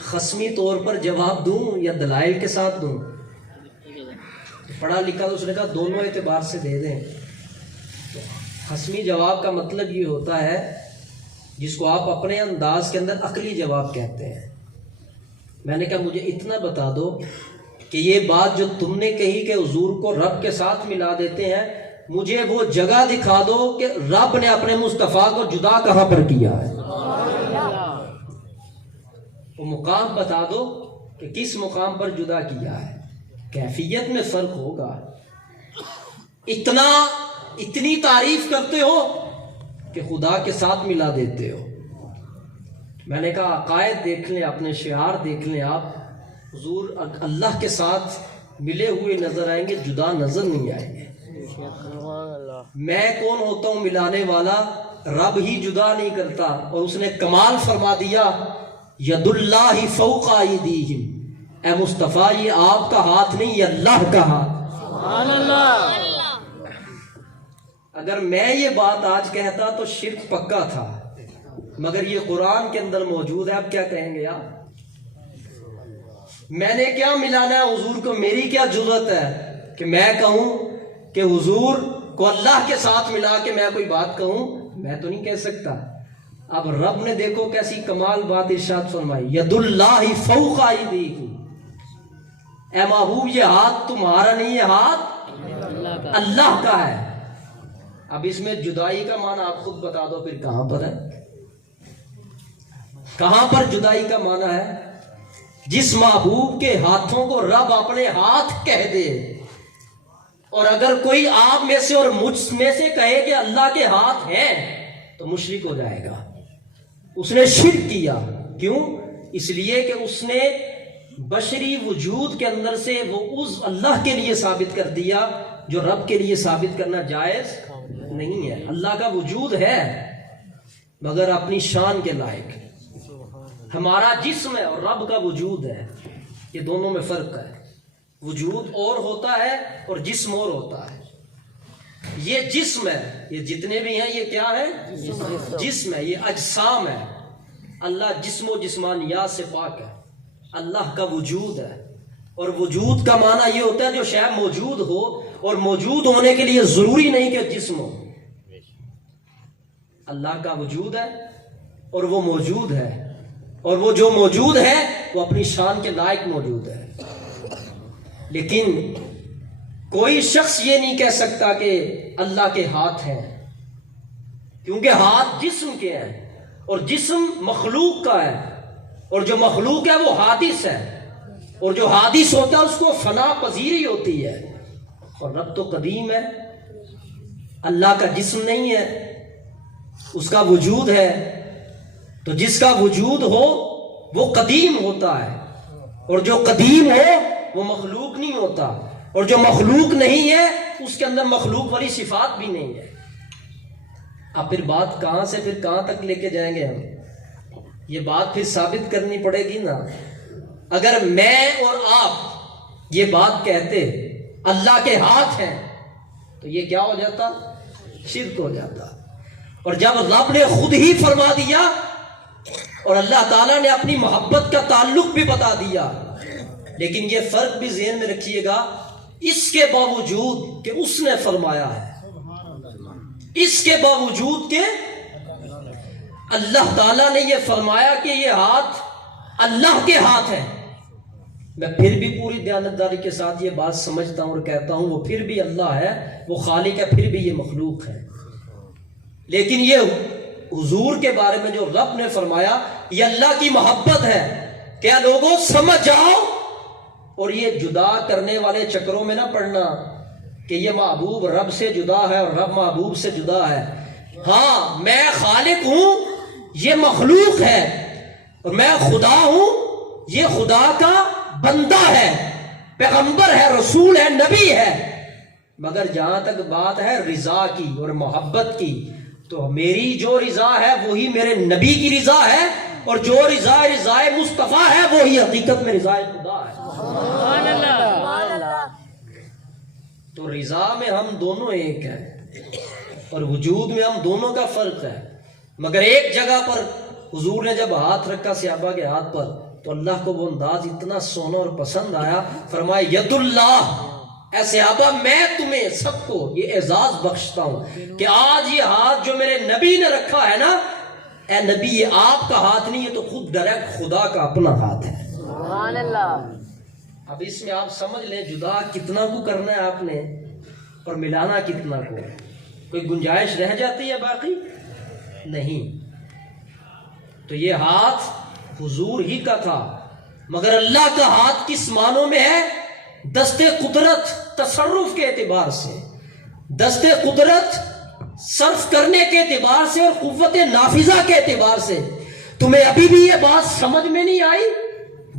خصمی طور پر جواب دوں یا دلائل کے ساتھ دوں؟ پڑھا لکھا تو اس نے کہا دونوں اعتبار سے دے دیں. خصمی جواب کا مطلب یہ ہوتا ہے جس کو آپ اپنے انداز کے اندر عقلی جواب کہتے ہیں. میں نے کہا مجھے اتنا بتا دو کہ یہ بات جو تم نے کہی کہ حضور کو رب کے ساتھ ملا دیتے ہیں، مجھے وہ جگہ دکھا دو کہ رب نے اپنے مصطفیٰ کو جدا کہاں پر کیا ہے. وہ مقام بتا دو کہ کس مقام پر جدا کیا ہے. کیفیت میں فرق ہوگا. اتنی تعریف کرتے ہو کہ خدا کے ساتھ ملا دیتے ہو. میں نے کہا عقائد دیکھ لیں، اپنے شعار دیکھ لیں. آپ حضور اللہ کے ساتھ ملے ہوئے نظر آئیں گے، جدا نظر نہیں آئیں گے. میں کون ہوتا ہوں ملانے والا؟ رب ہی جدا نہیں کرتا. اور اس نے کمال فرما دیا ید اللہ فوق ایدیہم. اے مصطفیٰ یہ آپ کا ہاتھ نہیں، یہ اللہ کا ہاتھ. سبحان اللہ. اگر میں یہ بات آج کہتا تو شرک پکا تھا، مگر یہ قرآن کے اندر موجود ہے. اب کیا کہیں گے آپ؟ میں نے کیا ملانا ہے حضور کو؟ میری کیا جرت ہے کہ میں کہوں کہ حضور کو اللہ کے ساتھ ملا کے میں کوئی بات کہوں؟ میں تو نہیں کہہ سکتا. اب رب نے دیکھو کیسی کمال بات ارشاد فرمائی ید اللہ فوق ایدیکم. اے محبوب یہ ہاتھ تمہارا نہیں، یہ ہاتھ اللہ کا ہے. اب اس میں جدائی کا معنی آپ خود بتا دو پھر کہاں پر ہے؟ کہاں پر جدائی کا معنی ہے؟ جس محبوب کے ہاتھوں کو رب اپنے ہاتھ کہہ دے، اور اگر کوئی آپ میں سے اور مجھ میں سے کہے کہ اللہ کے ہاتھ ہیں تو مشرک ہو جائے گا. اس نے شرک کیا. کیوں؟ اس لیے کہ اس نے بشری وجود کے اندر سے وہ اس اللہ کے لیے ثابت کر دیا جو رب کے لیے ثابت کرنا جائز نہیں ہے. اللہ کا وجود ہے مگر اپنی شان کے لائق. ہمارا جسم ہے اور رب کا وجود ہے، یہ دونوں میں فرق ہے. وجود اور ہوتا ہے اور جسم اور ہوتا ہے. یہ جسم ہے، یہ جتنے بھی ہیں یہ کیا ہے؟ جسم ہے، یہ اجسام ہے. اللہ جسم و جسمانیات سے پاک ہے. اللہ کا وجود ہے، اور وجود کا معنی یہ ہوتا ہے جو شے موجود ہو، اور موجود ہونے کے لیے ضروری نہیں کہ جسم ہو. اللہ کا وجود ہے اور وہ موجود ہے، اور وہ جو موجود ہے وہ اپنی شان کے لائق موجود ہے. لیکن کوئی شخص یہ نہیں کہہ سکتا کہ اللہ کے ہاتھ ہیں، کیونکہ ہاتھ جسم کے ہیں، اور جسم مخلوق کا ہے، اور جو مخلوق ہے وہ حادث ہے، اور جو حادث ہوتا ہے اس کو فنا پذیری ہوتی ہے. اور رب تو قدیم ہے، اللہ کا جسم نہیں ہے، اس کا وجود ہے. تو جس کا وجود ہو وہ قدیم ہوتا ہے، اور جو قدیم ہو وہ مخلوق نہیں ہوتا، اور جو مخلوق نہیں ہے اس کے اندر مخلوق والی صفات بھی نہیں ہے. اب پھر بات کہاں سے پھر کہاں تک لے کے جائیں گے ہم؟ یہ بات پھر ثابت کرنی پڑے گی نا. اگر میں اور آپ یہ بات کہتے اللہ کے ہاتھ ہیں تو یہ کیا ہو جاتا؟ شرک ہو جاتا. اور جب رب نے خود ہی فرما دیا اور اللہ تعالیٰ نے اپنی محبت کا تعلق بھی بتا دیا، لیکن یہ فرق بھی ذہن میں رکھیے گا، اس کے باوجود کہ اس نے فرمایا ہے، اس کے باوجود کہ اللہ تعالیٰ نے یہ فرمایا کہ یہ ہاتھ اللہ کے ہاتھ ہیں، میں پھر بھی پوری دیانتداری کے ساتھ یہ بات سمجھتا ہوں اور کہتا ہوں وہ پھر بھی اللہ ہے، وہ خالق ہے، پھر بھی یہ مخلوق ہے. لیکن یہ حضور کے بارے میں جو رب نے فرمایا یہ اللہ کی محبت ہے. کیا لوگوں سمجھ جاؤ، اور یہ جدا کرنے والے چکروں میں نہ پڑنا کہ یہ محبوب رب سے جدا ہے اور رب محبوب سے جدا ہے. ہاں میں خالق ہوں، یہ مخلوق ہے، اور میں خدا ہوں، یہ خدا کا بندہ ہے، پیغمبر ہے، رسول ہے، نبی ہے. مگر جہاں تک بات ہے رضا کی اور محبت کی، تو میری جو رضا ہے وہی میرے نبی کی رضا ہے، اور جو رضا مصطفیٰ ہے وہی حقیقت میں رضا خدا ہے. سبحان اللہ. تو رضا میں ہم دونوں ایک ہیں، اور وجود میں ہم دونوں کا فرق ہے. مگر ایک جگہ پر حضور نے جب ہاتھ رکھا صحابہ کے ہاتھ پر تو اللہ کو وہ انداز اتنا سونا اور پسند آیا، فرمایا ید اللہ. اے صحابہ میں تمہیں سب کو یہ اعزاز بخشتا ہوں کہ آج یہ ہاتھ جو میرے نبی نے رکھا ہے نا، اے نبی یہ آپ کا ہاتھ نہیں ہے، تو خود ڈائریکٹ خدا کا اپنا ہاتھ ہے. سبحان اللہ. اب اس میں آپ سمجھ لیں جدا کتنا کو کرنا ہے آپ نے اور ملانا کتنا کو. کوئی گنجائش رہ جاتی ہے؟ باقی نہیں. تو یہ ہاتھ حضور ہی کا تھا، مگر اللہ کا ہاتھ کس معنوں میں ہے؟ دست قدرت، تصرف کے اعتبار سے، دست قدرت صرف کرنے کے اعتبار سے، اور قوت نافذہ کے اعتبار سے. تمہیں ابھی بھی یہ بات سمجھ میں نہیں آئی؟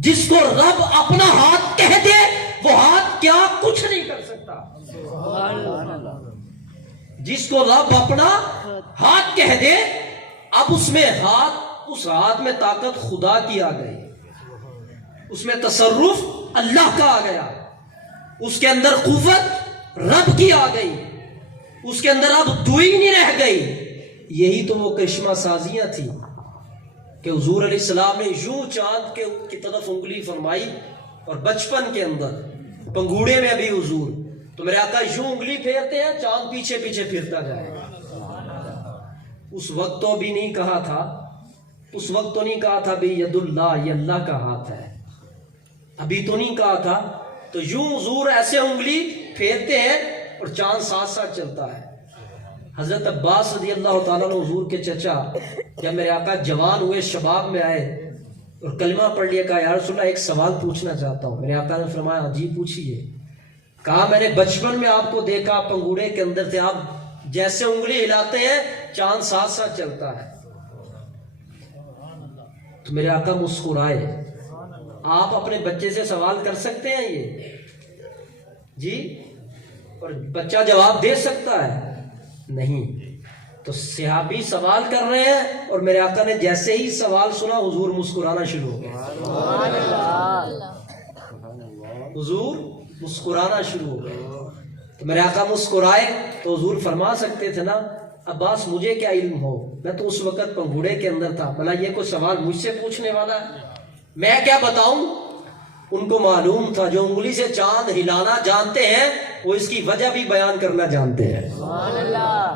جس کو رب اپنا ہاتھ کہہ دے وہ ہاتھ کیا کچھ نہیں کر سکتا. جس کو رب اپنا ہاتھ کہہ دے، اب اس میں اس ہاتھ میں طاقت خدا کی آ گئی، اس میں تصرف اللہ کا آ گیا، اس کے اندر قوت رب کی آ گئی، اس کے اندر اب دوئی نہیں رہ گئی. یہی تو وہ کرشمہ سازیاں تھی کہ حضور علیہ السلام نے یوں چاند کی طرف انگلی فرمائی، اور بچپن کے اندر پنگوڑے میں ابھی حضور، تو میرے آقا یوں انگلی پھیرتے ہیں، چاند پیچھے پیچھے پھرتا جائے. اس وقت تو بھی نہیں کہا تھا، اس وقت تو نہیں کہا تھا بھی ید اللہ، یہ اللہ کا ہاتھ ہے، ابھی تو نہیں کہا تھا. تو یوں حضور ایسے انگلی پھیرتے ہیں اور چاند ساتھ ساتھ چلتا ہے. حضرت عباس رضی اللہ تعالیٰ عنہ حضور کے چچا جب میرے آقا جوان ہوئے، شباب میں آئے اور کلمہ پڑھ لیا، کہا یا رسول اللہ ایک سوال پوچھنا چاہتا ہوں. میرے آقا نے فرمایا جی پوچھیے. کہا میں نے بچپن میں آپ کو دیکھا پنگوڑے کے اندر تھے، آپ جیسے انگلی ہلاتے ہیں چاند ساتھ ساتھ چلتا ہے. تو میرے آقا مسکرائے. آپ اپنے بچے سے سوال کر سکتے ہیں یہ جی؟ اور بچہ جواب دے سکتا ہے؟ نہیں. تو صحابی سوال کر رہے ہیں اور میرے آقا نے جیسے ہی سوال سنا حضور مسکرانا شروع ہو گیا. حضور مسکرانا شروع ہو گئے. تو میرے آقا مسکرائے تو حضور فرما سکتے تھے نا عباس مجھے کیا علم ہو, میں تو اس وقت پنگھوڑے کے اندر تھا, بھلا یہ کوئی سوال مجھ سے پوچھنے والا ہے, میں کیا بتاؤں. ان کو معلوم تھا جو انگلی سے چاند ہلانا جانتے ہیں وہ اس کی وجہ بھی بیان کرنا جانتے ہیں. سبحان اللہ.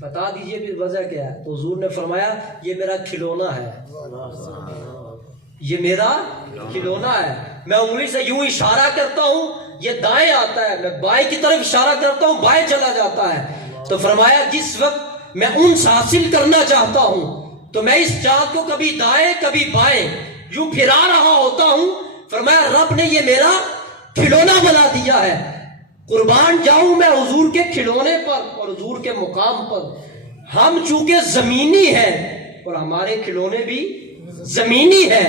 بتا دیجئے پھر وجہ کیا ہے. تو حضور نے فرمایا یہ میرا کھلونا ہے, یہ میرا کھلونا ہے. میں انگلی سے یوں اشارہ کرتا ہوں یہ دائیں آتا ہے, میں بائیں کی طرف اشارہ کرتا ہوں بائیں چلا جاتا ہے. تو فرمایا جس وقت میں انس حاصل کرنا چاہتا ہوں تو میں اس چاند کو کبھی دائیں کبھی بائیں یوں پھرا رہا ہوتا ہوں. فرمایا رب نے یہ میرا کھلونا بنا دیا ہے. قربان جاؤں میں حضور کے کھلونے پر اور حضور کے مقام پر. ہم چونکہ زمینی ہیں اور ہمارے کھلونے بھی زمینی ہیں.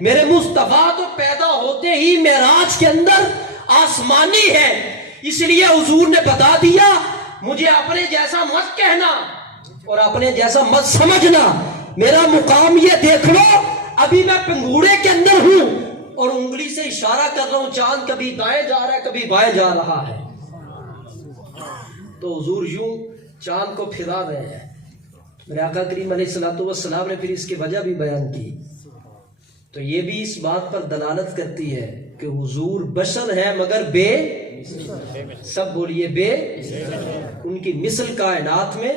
میرے مصطفیٰ تو پیدا ہوتے ہی معراج کے اندر آسمانی ہے, اس لیے حضور نے بتا دیا مجھے اپنے جیسا مت کہنا اور اپنے جیسا مت سمجھنا. میرا مقام یہ دیکھ لو, ابھی میں پنگھوڑے کے اندر ہوں اور انگلی سے اشارہ کر رہا ہوں, چاند کبھی دائیں جا رہا ہے کبھی بائیں جا رہا ہے. تو حضور یوں چاند کو پھرا رہے ہیں. میرے آقا کریم علیہ الصلوۃ والسلام نے پھر اس کی وجہ بھی بیان کی. تو یہ بھی اس بات پر دلالت کرتی ہے کہ حضور بشر ہے مگر بے, سب بولیے بے, ان کی مثل کائنات میں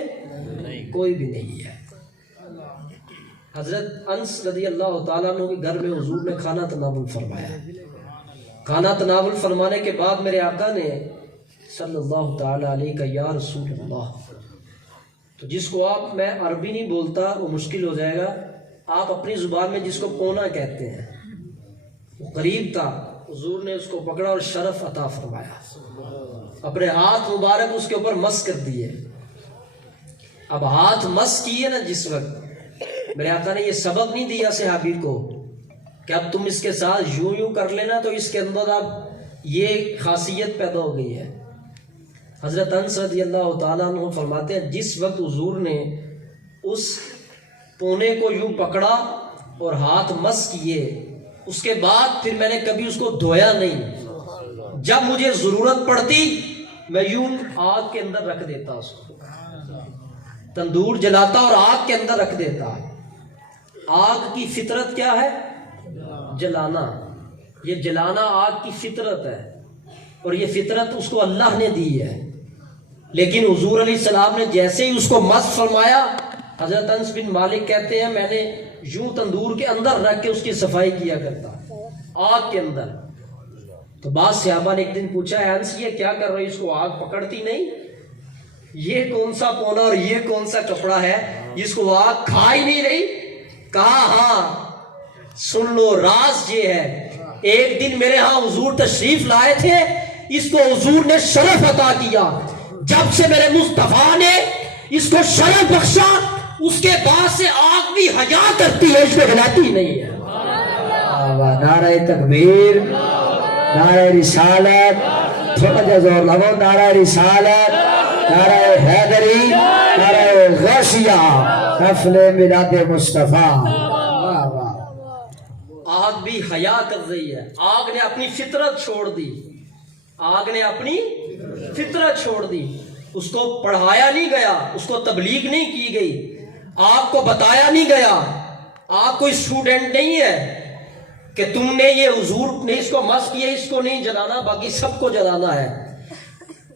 کوئی بھی نہیں ہے. حضرت انس رضی اللہ تعالیٰ عنہ کے گھر میں حضور نے کھانا تناول فرمایا. کھانا تناول فرمانے کے بعد میرے آقا نے صلی اللہ تعالیٰ علیہ کا یا رسول اللہ, تو جس کو آپ, میں عربی نہیں بولتا وہ مشکل ہو جائے گا, آپ اپنی زبان میں جس کو کونا کہتے ہیں, وہ قریب تھا. حضور نے اس کو پکڑا اور شرف عطا فرمایا, اپنے ہاتھ مبارک اس کے اوپر مس کر دیے. اب ہاتھ مس کیے نا جس وقت, میرے آقا نے یہ سبق نہیں دیا صحابی کو کہ اب تم اس کے ساتھ یوں کر لینا تو اس کے اندر اب یہ خاصیت پیدا ہو گئی ہے. حضرت انس رضی اللہ تعالیٰ عنہ فرماتے ہیں جس وقت حضور نے اس پونے کو یوں پکڑا اور ہاتھ مس کیے, اس کے بعد پھر میں نے کبھی اس کو دھویا نہیں. جب مجھے ضرورت پڑتی میں یوں آگ کے اندر رکھ دیتا, اس کو تندور جلاتا اور آگ کے اندر رکھ دیتا. آگ کی فطرت کیا ہے؟ جلانا. یہ جلانا آگ کی فطرت ہے اور یہ فطرت اس کو اللہ نے دی ہے. لیکن حضور علیہ السلام نے جیسے ہی اس کو مس فرمایا, حضرت انس بن مالک کہتے ہیں میں نے یوں تندور کے اندر رکھ کے اس کی صفائی کیا کرتا آگ کے اندر. تو بعض صحابہ نے ایک دن پوچھا ہے انس یہ کیا کر رہے, اس کو آگ پکڑتی نہیں, یہ کون سا پونا اور یہ کون سا کپڑا ہے جس کو آگ کھا ہی نہیں رہی. کہا ہاں سن لو راز یہ ہے, ایک دن میرے ہاں حضور تشریف لائے تھے, اس کو حضور نے شرف عطا کیا. جب سے میرے مصطفیٰ نے اس کو شرف بخشا اس کے بعد سے آگ بھی حیا کرتی ہے, اس میں ہلاتی نہیں ہے. نعرہ تکبیر, نعرہ رسالت, تھوڑا جا زور لگو, نعرہ رسالت, نعرہ حیدری, نعرہ غوثیہ, نفل میلاد مصطفیٰ. آگ بھی حیا کر رہی ہے. آگ نے اپنی فطرت چھوڑ دی, آگ نے اپنی فطرت چھوڑ دی. اس کو پڑھایا نہیں گیا, اس کو تبلیغ نہیں کی گئی, آگ کو بتایا نہیں گیا. آگ کوئی اسٹوڈنٹ نہیں ہے کہ تم نے یہ حضور نے اس کو مس کیا اس کو نہیں جلانا باقی سب کو جلانا ہے.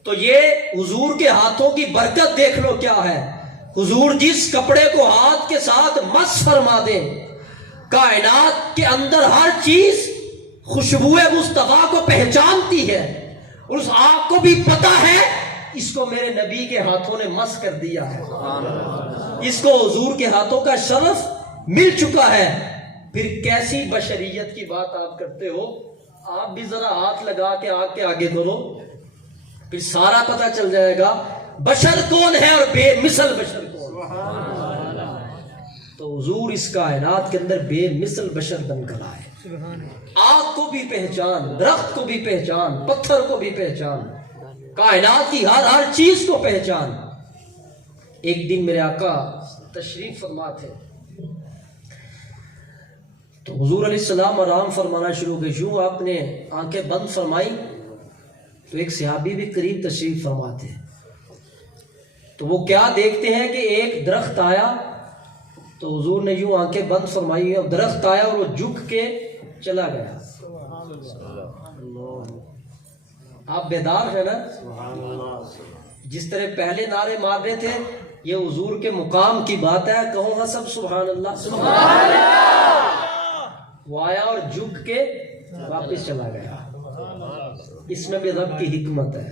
تو یہ حضور کے ہاتھوں کی برکت دیکھ لو کیا ہے. حضور جس کپڑے کو ہاتھ کے ساتھ مس فرما دیں, کائنات کے اندر ہر چیز خوشبو مصطفیٰ کو پہچانتی ہے, اور اس آگ کو بھی پتا ہے اس کو میرے نبی کے ہاتھوں نے مس کر دیا ہے, اس کو حضور کے ہاتھوں کا شرف مل چکا ہے. پھر کیسی بشریت کی بات آپ کرتے ہو. آپ بھی ذرا ہاتھ لگا کے آگ کے آگے کرو, پھر سارا پتہ چل جائے گا بشر کون ہے اور بے مثل بشر کون. تو حضور اس کائنات کے اندر بے مثل بشر بن کر آئے. آگ کو بھی پہچان, درخت کو بھی پہچان, پتھر کو بھی پہچان, کائنات کی ہر چیز کو پہچان. ایک دن میرے آقا تشریف فرما تھے تو حضور علیہ السلام آرام فرمانا شروع ہوئے. یوں آپ نے آنکھیں بند فرمائی تو ایک صحابی بھی قریب تشریف فرما تھے، تو وہ کیا دیکھتے ہیں کہ ایک درخت آیا، تو حضور نے یوں آنکھیں بند فرمائی اور درخت آیا اور وہ جھک کے چلا گیا۔ آپ بیدار ہیں نا؟ جس طرح پہلے نعرے مار رہے تھے، یہ حضور کے مقام کی بات ہے، کہو ہاں سب سبحان اللہ سبحان اللہ۔ وہ آیا اور جھک کے واپس چلا گیا۔ اس میں بھی رب کی حکمت ہے۔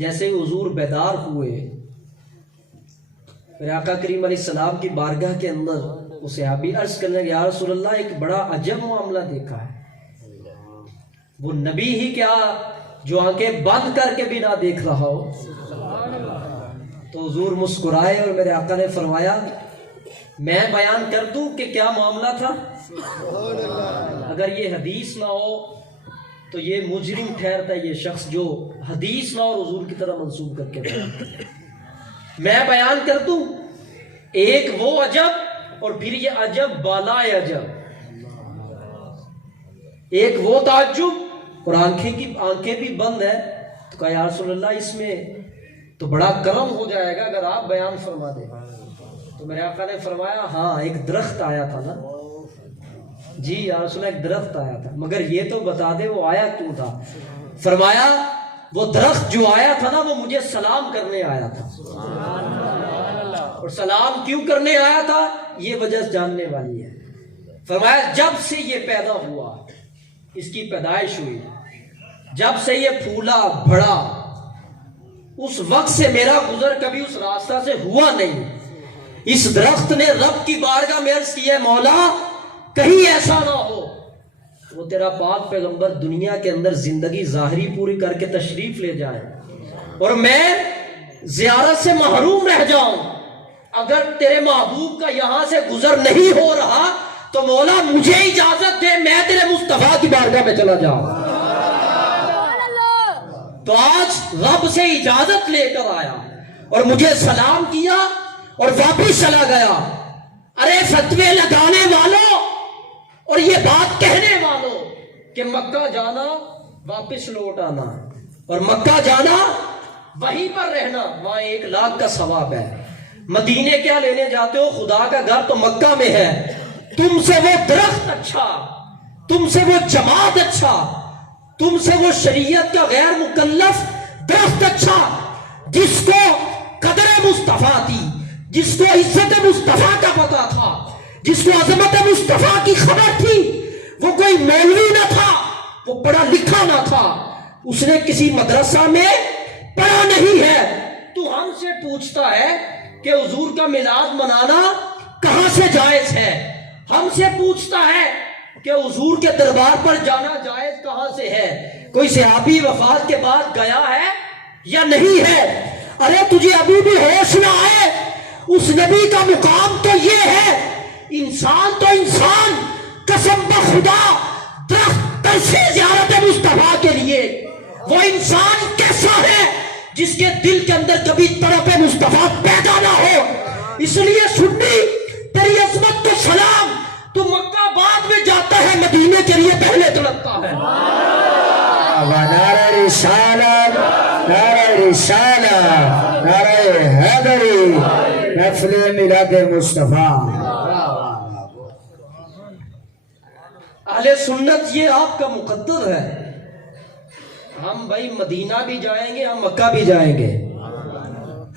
جیسے ہی حضور بیدار ہوئے، میرے آقا کریم علیہ السلام کی بارگاہ کے اندر وہ صحابی عرض کرنے لگے، یا رسول اللہ ایک بڑا عجب معاملہ دیکھا ہے۔ وہ نبی ہی کیا جو آنکھیں بند کر کے بھی نہ دیکھ رہا ہو۔ تو حضور مسکرائے اور میرے آقا نے فرمایا، میں بیان کر دوں کہ کیا معاملہ تھا؟ اگر یہ حدیث نہ ہو تو یہ مجرم ٹھہرتا ہے، یہ شخص جو حدیث نہ اور حضور کی طرح منسوب کر کے بیان کرے۔ میں بیان کر دوں، ایک وہ عجب اور پھر یہ عجب بالائے عجب، ایک وہ تعجب اور آنکھیں بھی بند ہے۔ تو کہا یا رسول اللہ اس میں تو بڑا کرم ہو جائے گا اگر آپ بیان فرما دیں۔ تو میرے آقا نے فرمایا، ہاں ایک درخت آیا تھا نا؟ جی یا رسول اللہ ایک درخت آیا تھا، مگر یہ تو بتا دے وہ آیا کیوں تھا؟ فرمایا وہ درخت جو آیا تھا نا وہ مجھے سلام کرنے آیا تھا، اور سلام کیوں کرنے آیا تھا یہ وجہ جاننے والی ہے۔ فرمایا جب سے یہ پیدا ہوا، اس کی پیدائش ہوئی، جب سے یہ پھولا بڑھا، اس وقت سے میرا گزر کبھی اس راستہ سے ہوا نہیں۔ اس درخت نے رب کی بارگاہ میں عرض کی ہے، مولا کہیں ایسا نہ ہو وہ تیرا پاک پیغمبر دنیا کے اندر زندگی ظاہری پوری کر کے تشریف لے جائے اور میں زیارت سے محروم رہ جاؤں۔ اگر تیرے محبوب کا یہاں سے گزر نہیں ہو رہا تو مولا مجھے اجازت دے، میں تیرے مصطفیٰ کی بارگاہ میں چلا جاؤں۔ تو آج رب سے اجازت لے کر آیا اور مجھے سلام کیا اور واپس چلا گیا۔ ارے فتوے لگانے والوں اور یہ بات کہنے والوں کہ مکہ جانا واپس لوٹ آنا اور مکہ جانا وہیں پر رہنا، وہاں 1,00,000 کا ثواب ہے۔ مدینے کیا لینے جاتے ہو؟ خدا کا گھر تو مکہ میں ہے۔ تم سے وہ درخت اچھا، تم سے وہ جماعت اچھا، تم سے وہ شریعت کا غیر مکلف درخت اچھا، جس کو قدر مصطفیٰ تھی، جس کو عزت مصطفیٰ کا پتہ تھا، جس کو عظمت مصطفیٰ کی خبر تھی۔ وہ کوئی مولوی نہ تھا، وہ پڑھا لکھا نہ تھا، اس نے کسی مدرسہ میں پڑھا نہیں ہے۔ تو ہم سے پوچھتا ہے کہ حضور کا میلاد منانا کہاں سے جائز ہے؟ ہم سے پوچھتا ہے کہ حضور کے دربار پر جانا جائز کہاں سے ہے؟ کوئی صحابی وفات کے بعد گیا ہے یا نہیں ہے؟ ارے تجھے ابھی بھی ہوش نہ آئے؟ اس نبی کا مقام تو یہ ہے، انسان تو انسان، قسم بخدا درخت ترسے زیارت مصطفیٰ کے لیے۔ وہ انسان کیسا ہے جس کے دل کے اندر کبھی طرف مصطفیٰ پیدا نہ ہو؟ اس لیے سنی تیری عظمت تو سلام، تو مکہ بعد میں جاتا ہے، مدینے کے لیے پہلے تڑپتا ہے۔ نعرہ رسالت، نعرہ رسالت، نعرہ حیدری، محفل میلاد مصطفیٰ۔ اہل سنت یہ آپ کا مقدر ہے۔ ہم بھائی مدینہ بھی جائیں گے، ہم مکہ بھی جائیں گے۔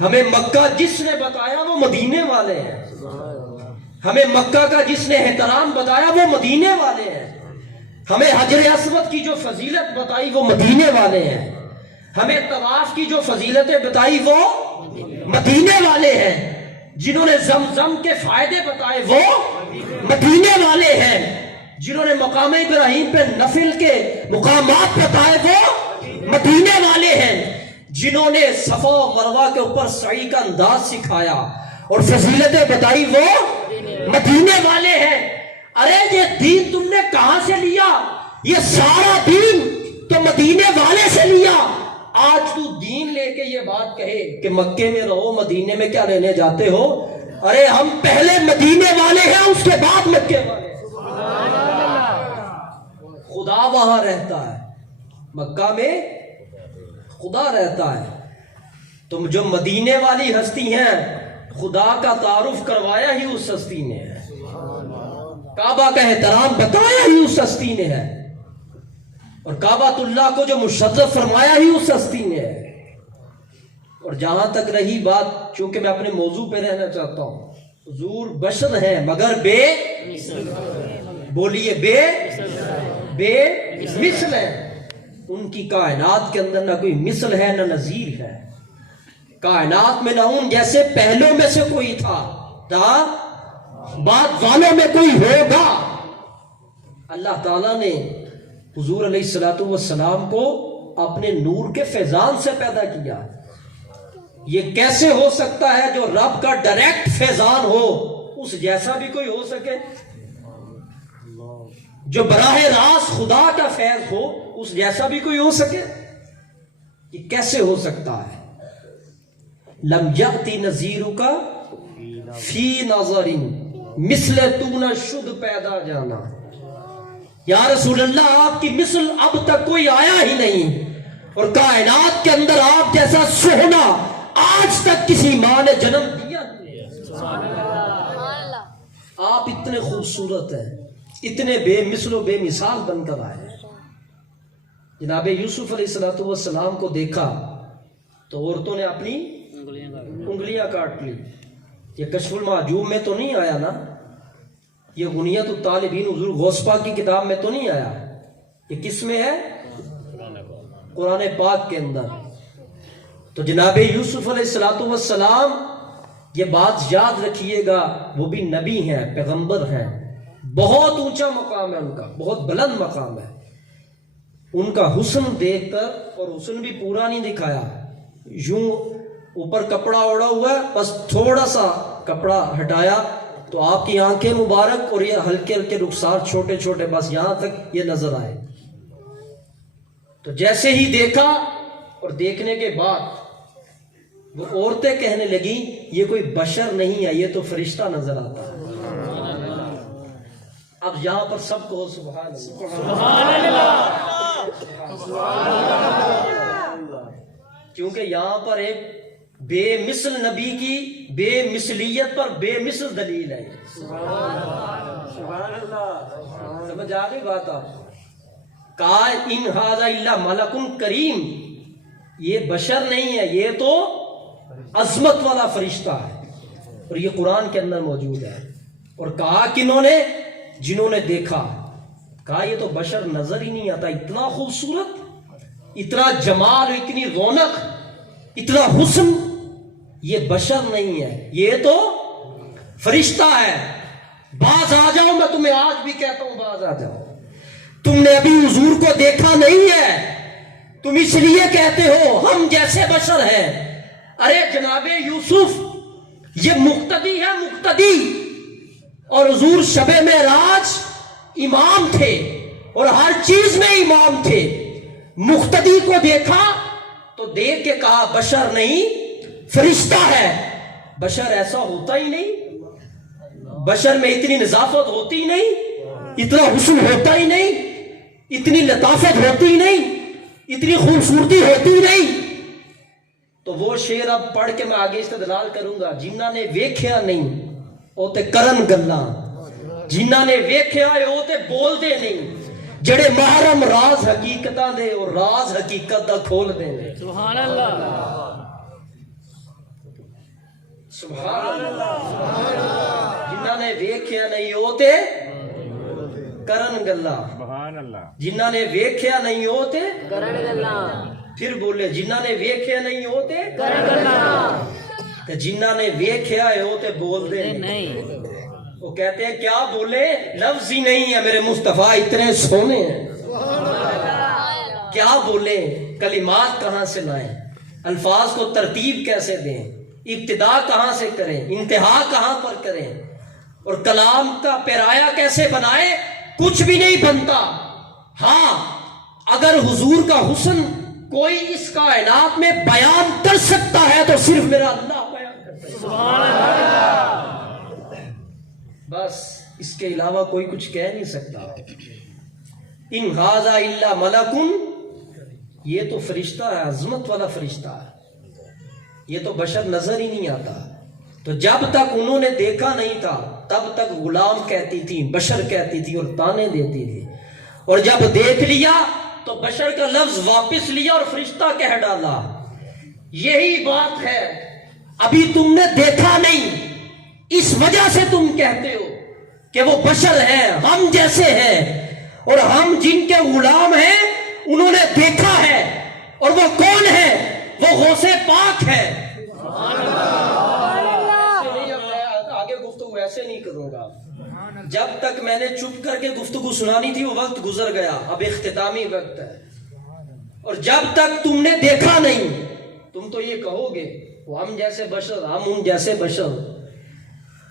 ہمیں مکہ جس نے بتایا وہ مدینے والے ہیں، ہمیں مکہ کا جس نے احترام بتایا وہ مدینے والے ہیں، ہمیں حجر اسود کی جو فضیلت بتائی وہ مدینے والے ہیں، ہمیں طواف کی جو فضیلتیں بتائی وہ مدینے والے ہیں، جنہوں نے زمزم کے فائدے بتائے وہ مدینے والے ہیں، جنہوں نے مقام ابراہیم پہ نفل کے مقامات بتائے وہ مدینے والے ہیں، جنہوں نے صفا و مروہ کے اوپر سعی کا انداز سکھایا اور فضیلتیں بتائی وہ مدینے والے ہیں۔ ارے یہ دین تم نے کہاں سے لیا؟ یہ سارا دین تو مدینے والے سے لیا۔ آج تو دین لے کے یہ بات کہے کہ مکے میں رہو، مدینے میں کیا لینے جاتے ہو؟ ارے ہم پہلے مدینے والے ہیں، اس کے بعد مکے والے۔ خدا وہاں رہتا ہے، مکہ میں خدا رہتا ہے. تم جو مدینے والی ہستی ہیں خدا کا تعارف کروایا ہی اس ہستی نے ہے, کعبہ کا احترام بتایا ہی اس ہستی نے ہے, اور کعبۃ اللہ کو جو مشرف فرمایا ہی اس ہستی نے ہے. اور جہاں تک رہی بات, چونکہ میں اپنے موضوع پہ رہنا چاہتا ہوں, حضور بشر ہیں مگر بے بولیے بے مثل ہے. ان کی کائنات کے اندر نہ کوئی مثل ہے نہ نظیر ہے. کائنات میں نہ ان جیسے پہلوں میں سے کوئی تھا بعد والوں میں کوئی ہوگا. اللہ تعالیٰ نے حضور علیہ الصلوۃ والسلام کو اپنے نور کے فیضان سے پیدا کیا. یہ کیسے ہو سکتا ہے جو رب کا ڈائریکٹ فیضان ہو اس جیسا بھی کوئی ہو سکے؟ جو براہ راست خدا کا فیض ہو اس جیسا بھی کوئی ہو سکے؟ یہ کیسے ہو سکتا ہے؟ لم یأتی نذیرک فی نظر مثل تو نہ شد پیدا جانا. یا رسول اللہ آپ کی مثل اب تک کوئی آیا ہی نہیں, اور کائنات کے اندر آپ جیسا سونا آج تک کسی ماں نے جنم دیا نہیں. آپ اتنے خوبصورت ہیں, اتنے بے مثل و بے مثال بن کر آئے. جناب یوسف علیہ السلام کو دیکھا تو عورتوں نے اپنی انگلیاں کاٹ لی. یہ کشف المحجوب میں تو نہیں آیا نا, یہ غنیت الطالبین حضور غوث پاک کی کتاب میں تو نہیں آیا, یہ کس میں ہے؟ قرآن پاک کے اندر. تو جناب یوسف علیہ السلام یہ بات یاد رکھیے گا, وہ بھی نبی ہیں, پیغمبر ہیں, بہت اونچا مقام ہے ان کا, بہت بلند مقام ہے. ان کا حسن دیکھ کر, اور حسن بھی پورا نہیں دکھایا, یوں اوپر کپڑا اوڑا ہوا ہے, بس تھوڑا سا کپڑا ہٹایا تو آپ کی آنکھیں مبارک اور یہ ہلکے ہلکے رخسار چھوٹے چھوٹے, بس یہاں تک یہ نظر آئے. تو جیسے ہی دیکھا اور دیکھنے کے بعد وہ عورتیں کہنے لگی یہ کوئی بشر نہیں ہے, یہ تو فرشتہ نظر آتا ہے. اب یہاں پر سب کو سبحان اللہ, کیونکہ یہاں پر ایک بے مثل نبی کی بے مثلیت پر بے مثل دلیل ہے. سمجھ آ گئی بات آپ؟ کہا ان ھذا الا ملک کریم, یہ بشر نہیں ہے, یہ تو عظمت والا فرشتہ ہے, اور یہ قرآن کے اندر موجود ہے. اور کہا کنہوں نے؟ جنہوں نے دیکھا. کہا یہ تو بشر نظر ہی نہیں آتا, اتنا خوبصورت, اتنا جمال, اتنی رونق, اتنا حسن, یہ بشر نہیں ہے, یہ تو فرشتہ ہے. باز آ جاؤ, میں تمہیں آج بھی کہتا ہوں باز آ جاؤ. تم نے ابھی حضور کو دیکھا نہیں ہے, تم اس لیے کہتے ہو ہم جیسے بشر ہیں. ارے جناب یوسف یہ مقتدی ہے, مقتدی, اور حضور شب معراج امام تھے اور ہر چیز میں امام تھے. مقتدی کو دیکھا تو دیکھ کے کہا بشر نہیں فرشتہ ہے. بشر ایسا ہوتا ہی نہیں, بشر میں اتنی نظافت ہوتی ہی نہیں, اتنا حسن ہوتا ہی نہیں, اتنی لطافت ہوتی ہی نہیں, اتنی خوبصورتی ہوتی ہی نہیں. تو وہ شعر اب پڑھ کے میں آگے استدلال کروں گا. جنہاں نے ویکھیا نہیں وہ تے کرن گلاں, جنہاں نے ویکھیا ہے وہ تے بول دے نہیں, جڑے محرم راز حقیقتاں دے اور راز حقیقت دا کھول دے نے. سبحان اللہ, سبحان اللہ. جنہاں نے ویکھیا نہیں وہ تے کرن گلاں, سبحان اللہ. جنہاں نے ویکھیا نہیں وہ تے کرن گلاں, پھر بولے جنہاں نے ویکھیا نہیں وہ تے کرن گلاں, تے جنہاں نے ویکھیا ہے وہ تے بول دے نہیں. وہ کہتے ہیں کیا بولے, لفظ ہی نہیں ہے, میرے مصطفیٰ اتنے سونے ہیں. کیا بولے, کلمات کہاں سے لائیں, الفاظ کو ترتیب کیسے دیں, ابتدا کہاں سے کریں, انتہا کہاں پر کریں, اور کلام کا پیرایا کیسے بنائیں, کچھ بھی نہیں بنتا. ہاں اگر حضور کا حسن کوئی اس کائنات میں بیان کر سکتا ہے تو صرف میرا اللہ بیان کر سکتا ہے, بس اس کے علاوہ کوئی کچھ کہہ نہیں سکتا. ان ھذا الا ملک یہ تو فرشتہ ہے، عظمت والا فرشتہ ہے، یہ تو بشر نظر ہی نہیں آتا. تو جب تک انہوں نے دیکھا نہیں تھا تب تک غلام کہتی تھی، بشر کہتی تھی اور تانے دیتی تھی، اور جب دیکھ لیا تو بشر کا لفظ واپس لیا اور فرشتہ کہہ ڈالا. یہی بات ہے، ابھی تم نے دیکھا نہیں، اس وجہ سے تم کہتے ہو کہ وہ بشر ہیں، ہم جیسے ہیں، اور ہم جن کے غلام ہیں انہوں نے دیکھا ہے. اور وہ کون ہے؟ وہ غوث پاک ہے. آگے گفتگو ایسے نہیں کروں گا. جب تک میں نے چپ کر کے گفتگو سنانی تھی وہ وقت گزر گیا، اب اختتامی وقت ہے. اور جب تک تم نے دیکھا نہیں تم تو یہ کہو گے وہ ہم جیسے بشر، ہم ان جیسے بشر،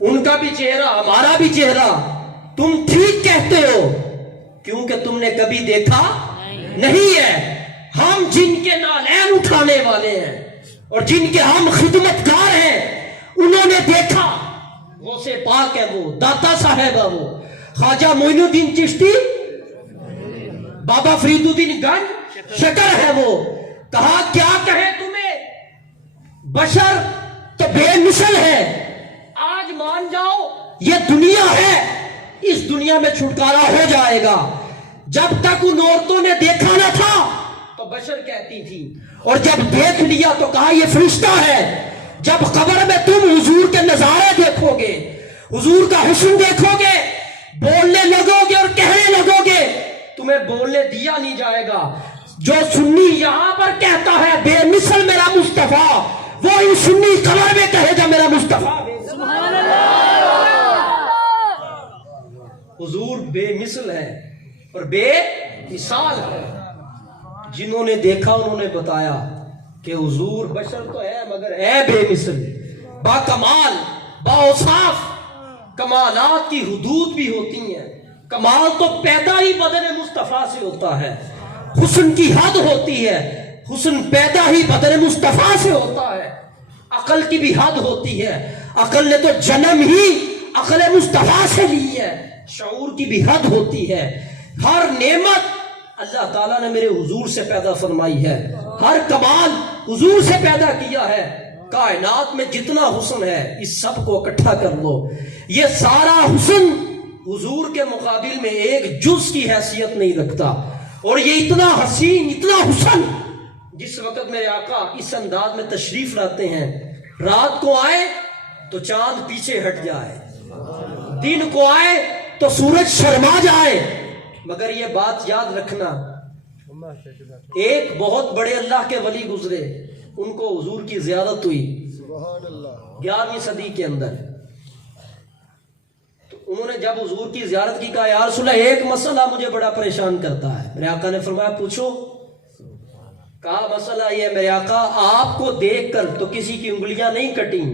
ان کا بھی چہرہ ہمارا بھی چہرہ. تم ٹھیک کہتے ہو کیونکہ تم نے کبھی دیکھا نہیں ہے. ہم جن کے نالین اٹھانے والے ہیں اور جن کے ہم خدمتگار ہیں انہوں نے دیکھا. غوث پاک ہے وہ، داتا صاحب ہے وہ، خواجہ معین الدین چشتی، بابا فرید الدین گنج شکر ہے وہ. کہا کیا کہے تمہیں، بشر تو بے مثل ہے. آج مان جاؤ یہ دنیا ہے، اس دنیا میں چھٹکارا ہو جائے گا. جب تک ان عورتوں نے دیکھا نہ تھا تو بشر کہتی تھی، اور جب دیکھ لیا تو کہا یہ فرشتہ ہے. جب قبر میں تم حضور کے نظارے دیکھو گے، حضور کا حسن دیکھو گے، بولنے لگو گے اور کہنے لگو گے، تمہیں بولنے دیا نہیں جائے گا. جو سنی یہاں پر کہتا ہے بے مثل میرا مصطفیٰ، وہ ان سنی قبر میں کہے گا میرا مصطفیٰ. حضور بے مثل ہے اور بے مثال ہے. جنہوں نے دیکھا انہوں نے بتایا کہ حضور بشر تو ہے مگر ہے بے مثل، با کمال، با اوصاف. کمالات کی حدود بھی ہوتی ہیں. کمال تو پیدا ہی بدن مصطفیٰ سے ہوتا ہے. حسن کی حد ہوتی ہے، حسن پیدا ہی بدن مصطفیٰ سے ہوتا ہے. عقل کی بھی حد ہوتی ہے، عقل نے تو جنم ہی عقل مصطفیٰ سے لی ہے. شعور کی بھی حد ہوتی ہے. ہر نعمت اللہ تعالیٰ نے میرے حضور سے پیدا فرمائی ہے، ہر کمال حضور سے پیدا کیا ہے. کائنات میں جتنا حسن ہے اس سب کو اکٹھا کر لو، یہ سارا حسن حضور کے مقابل میں ایک جز کی حیثیت نہیں رکھتا. اور یہ اتنا حسین، اتنا حسن، جس وقت میرے آقا اس انداز میں تشریف لاتے ہیں، رات کو آئے تو چاند پیچھے ہٹ جائے، دن کو آئے تو سورج شرما جائے. مگر یہ بات یاد رکھنا، ایک بہت بڑے اللہ کے ولی گزرے، ان کو حضور کی زیارت ہوئی 11ویں صدی کے اندر. تو انہوں نے جب حضور کی زیارت کی کہا یا رسول اللہ ایک مسئلہ مجھے بڑا پریشان کرتا ہے. میرے آقا نے فرمایا پوچھو. کہا مسئلہ یہ میرے آقا آپ کو دیکھ کر تو کسی کی انگلیاں نہیں کٹیں،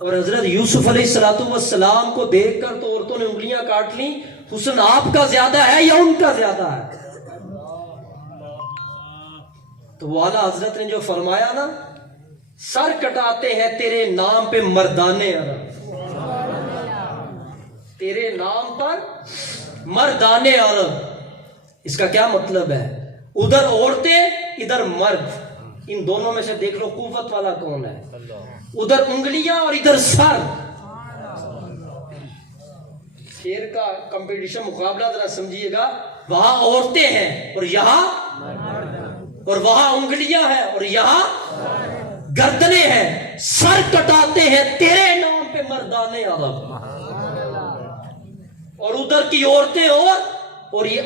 اور حضرت یوسف علیہ السلام کو دیکھ کر تو عورتوں نے انگلیاں کاٹ لیں. حسن آپ کا زیادہ ہے یا ان کا زیادہ ہے؟ تو وہ اعلیٰ حضرت نے جو فرمایا نا، سر کٹاتے ہیں تیرے نام پہ مردانے عرب، تیرے نام پر مردانے عرب. اس کا کیا مطلب ہے؟ ادھر عورتیں ادھر مرد، ان دونوں میں سے دیکھ لو قوت والا کون ہے. ادھر انگلیاں اور ادھر سر. شیر کا کمپٹیشن مقابلہ ذرا سمجھیے گا. وہاں عورتیں ہیں اور یہاں، اور وہاں انگلیاں ہیں اور یہاں گردنیں ہیں. سر کٹاتے ہیں تیرے نام پہ مردانے عرب، اور ادھر کی عورتیں اور یہ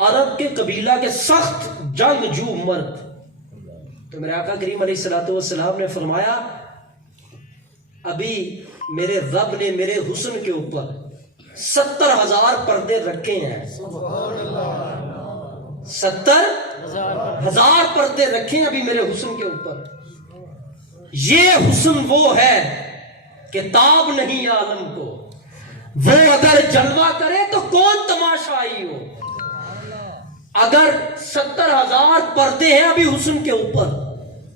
عرب کے قبیلہ کے سخت جنگجو مرد. تو میرے آقا کریم علیہ السلام نے فرمایا ابھی میرے رب نے میرے حسن کے اوپر 70,000 پردے رکھے ہیں. 70,000 پردے رکھے ہیں ابھی میرے حسن کے اوپر. یہ حسن وہ ہے کہ تاب نہیں عالم کو، وہ اگر جلوہ کرے تو کون تماشائی ہو. اگر 70,000 پردے ہیں ابھی حسن کے اوپر،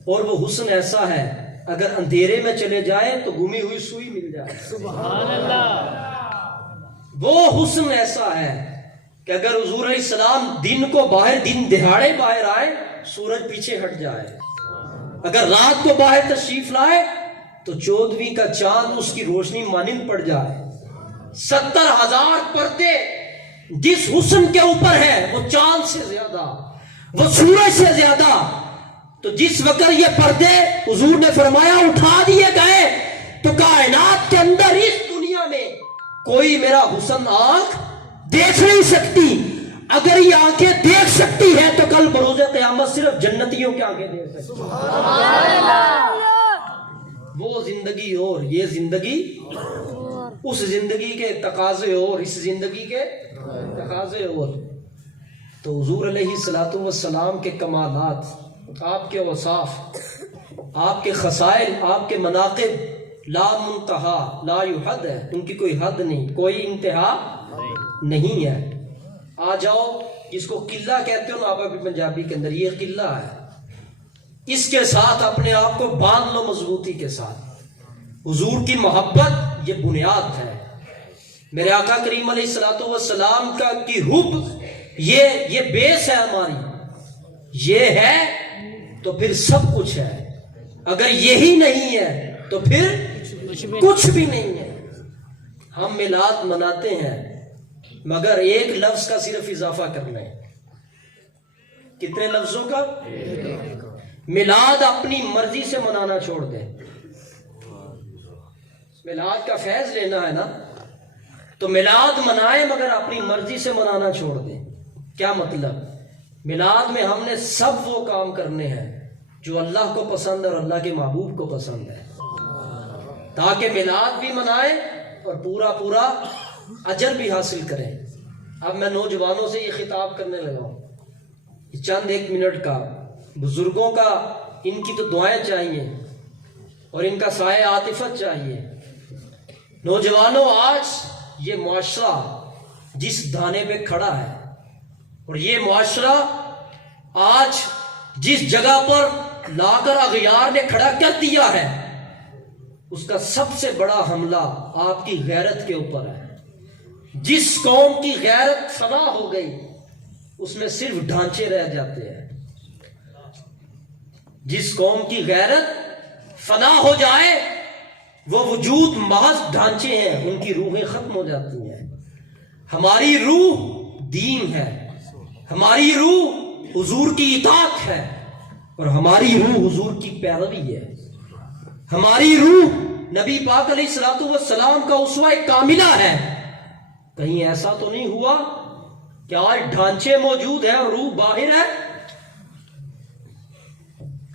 اور وہ حسن ایسا ہے اگر اندھیرے میں چلے جائے تو گمی ہوئی سوئی مل جائے. سبحان اللہ. وہ حسن ایسا ہے کہ اگر حضور علیہ السلام دن کو باہر دن دہاڑے باہر آئے سورج پیچھے ہٹ جائے، اگر رات کو باہر تشریف لائے تو 14ویں کا چاند اس کی روشنی مانند پڑ جائے، 70,000 پردے جس حسن کے اوپر ہے وہ چاند سے زیادہ، وہ سورج سے زیادہ، تو جس وقت یہ پردے حضور نے فرمایا اٹھا دیے گئے تو کائنات کے اندر اس دنیا میں کوئی میرا حسن آنکھ دیکھ نہیں سکتی۔ اگر یہ آنکھیں دیکھ سکتی ہے تو کل بروز قیامت صرف جنتیوں کی آنکھیں دیکھ سکتی ہیں۔ وہ زندگی اور یہ زندگی، اس زندگی کے تقاضے اور اس زندگی کے تقاضے اور۔ تو حضور علیہ الصلوۃ والسلام کے کمالات، آپ کے اوصاف، آپ کے خصائل، آپ کے مناقب لا منتہا لا یحد ہے، ان کی کوئی حد نہیں، کوئی انتہا نہیں ہے۔ آ جاؤ، جس کو قلعہ کہتے ہو نا آپ اپنی پنجابی کے اندر، یہ قلعہ ہے، اس کے ساتھ اپنے آپ کو باندھ لو مضبوطی کے ساتھ۔ حضور کی محبت یہ بنیاد ہے، میرے آقا کریم علیہ الصلوۃ والسلام کا کی حب یہ بیس ہے ہماری، یہ ہے تو پھر سب کچھ ہے، اگر یہی نہیں ہے تو پھر کچھ بھی نہیں ہے۔ ہم میلاد مناتے ہیں مگر ایک لفظ کا صرف اضافہ کرنا ہے۔ کتنے لفظوں کا؟ میلاد اپنی مرضی سے منانا چھوڑ دیں۔ میلاد کا فیض لینا ہے نا تو میلاد منائیں مگر اپنی مرضی سے منانا چھوڑ دیں۔ کیا مطلب؟ میلاد میں ہم نے سب وہ کام کرنے ہیں جو اللہ کو پسند اور اللہ کے محبوب کو پسند ہے، تاکہ میلاد بھی منائیں اور پورا اجر بھی حاصل کریں۔ اب میں نوجوانوں سے یہ خطاب کرنے لگا ہوں، چند ایک منٹ کا، بزرگوں کا ان کی تو دعائیں چاہیے اور ان کا سایہ عاطفت چاہیے۔ نوجوانوں، آج یہ معاشرہ جس دھانے پہ کھڑا ہے اور یہ معاشرہ آج جس جگہ پر لا کر اغیار نے کھڑا کر دیا ہے، اس کا سب سے بڑا حملہ آپ کی غیرت کے اوپر ہے۔ جس قوم کی غیرت فنا ہو گئی اس میں صرف ڈھانچے رہ جاتے ہیں۔ جس قوم کی غیرت فنا ہو جائے وہ وجود محض ڈھانچے ہیں، ان کی روحیں ختم ہو جاتی ہیں۔ ہماری روح دین ہے، ہماری روح حضور کی اطاعت ہے اور ہماری روح حضور کی پیروی ہے۔ ہماری روح نبی پاک علیہ الصلوۃ والسلام کا اسوہ کاملہ ہے۔ کہیں ایسا تو نہیں ہوا کہ آج ڈھانچے موجود ہیں اور روح باہر ہے؟